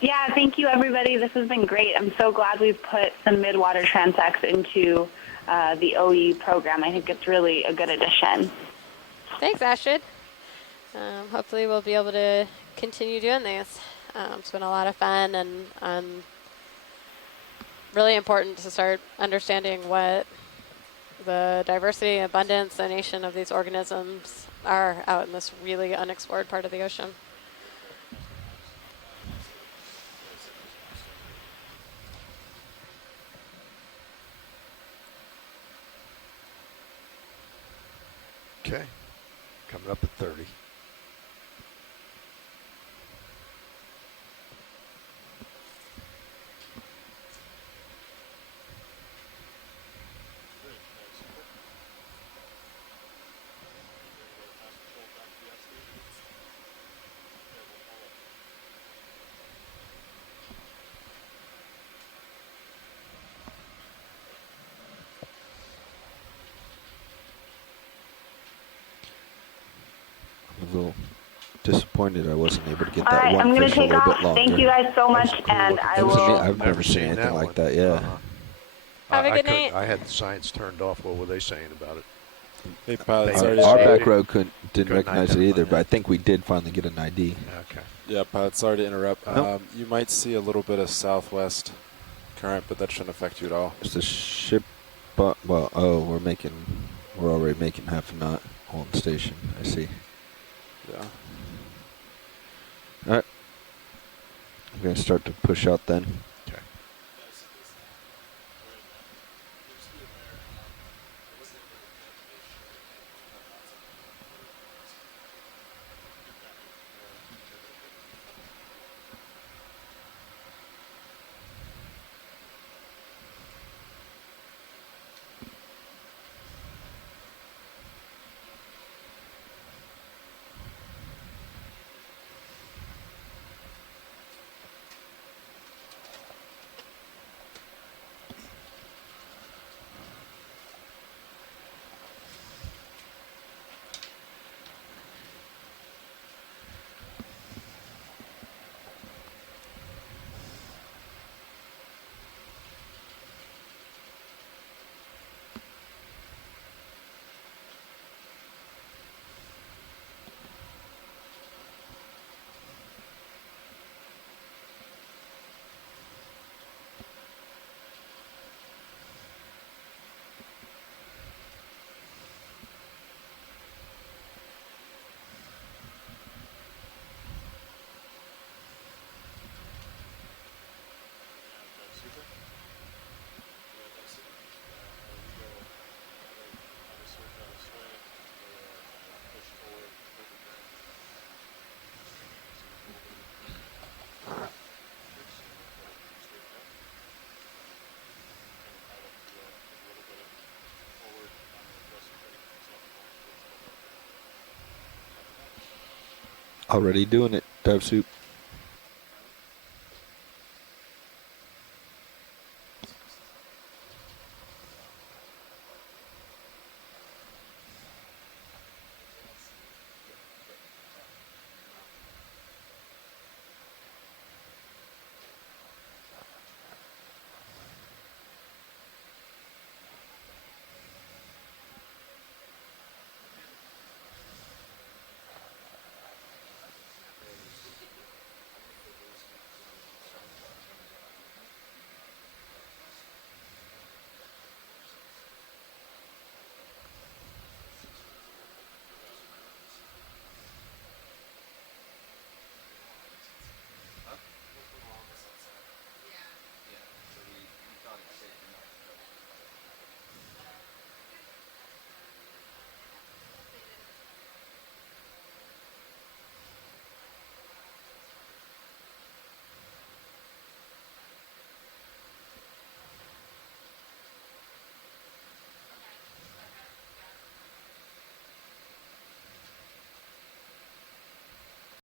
Yeah, thank you, everybody. This has been great. I'm so glad we've put some midwater transects into the OE program. I think it's really a good addition. Thanks, Astrid. Hopefully we'll be able to continue doing these. It's been a lot of fun and really important to start understanding what the diversity, abundance, the nation of these organisms are out in this really unexplored part of the ocean. Okay. Coming up at 30. disappointed I wasn't able to get All that right, one I'm going fish to a take little off. bit longer. Thank you guys so much, and I will. I've never seen anything that like one. that. Yeah. Have a I good couldn't- night. I had the signs turned off. What were they saying about it? Hey, Pod, They- sorry. Our they back didn't- row didn't couldn't recognize it identify either, it. but I think we did finally get an ID. Okay. Yeah, Pod, sorry to interrupt. Nope. You might see a little bit of southwest current, but that shouldn't affect you at all. It's the ship, we're already making half a knot on station. I see. Yeah. All right. I'm going to start to push out then. Okay. Already doing it. Dive soup.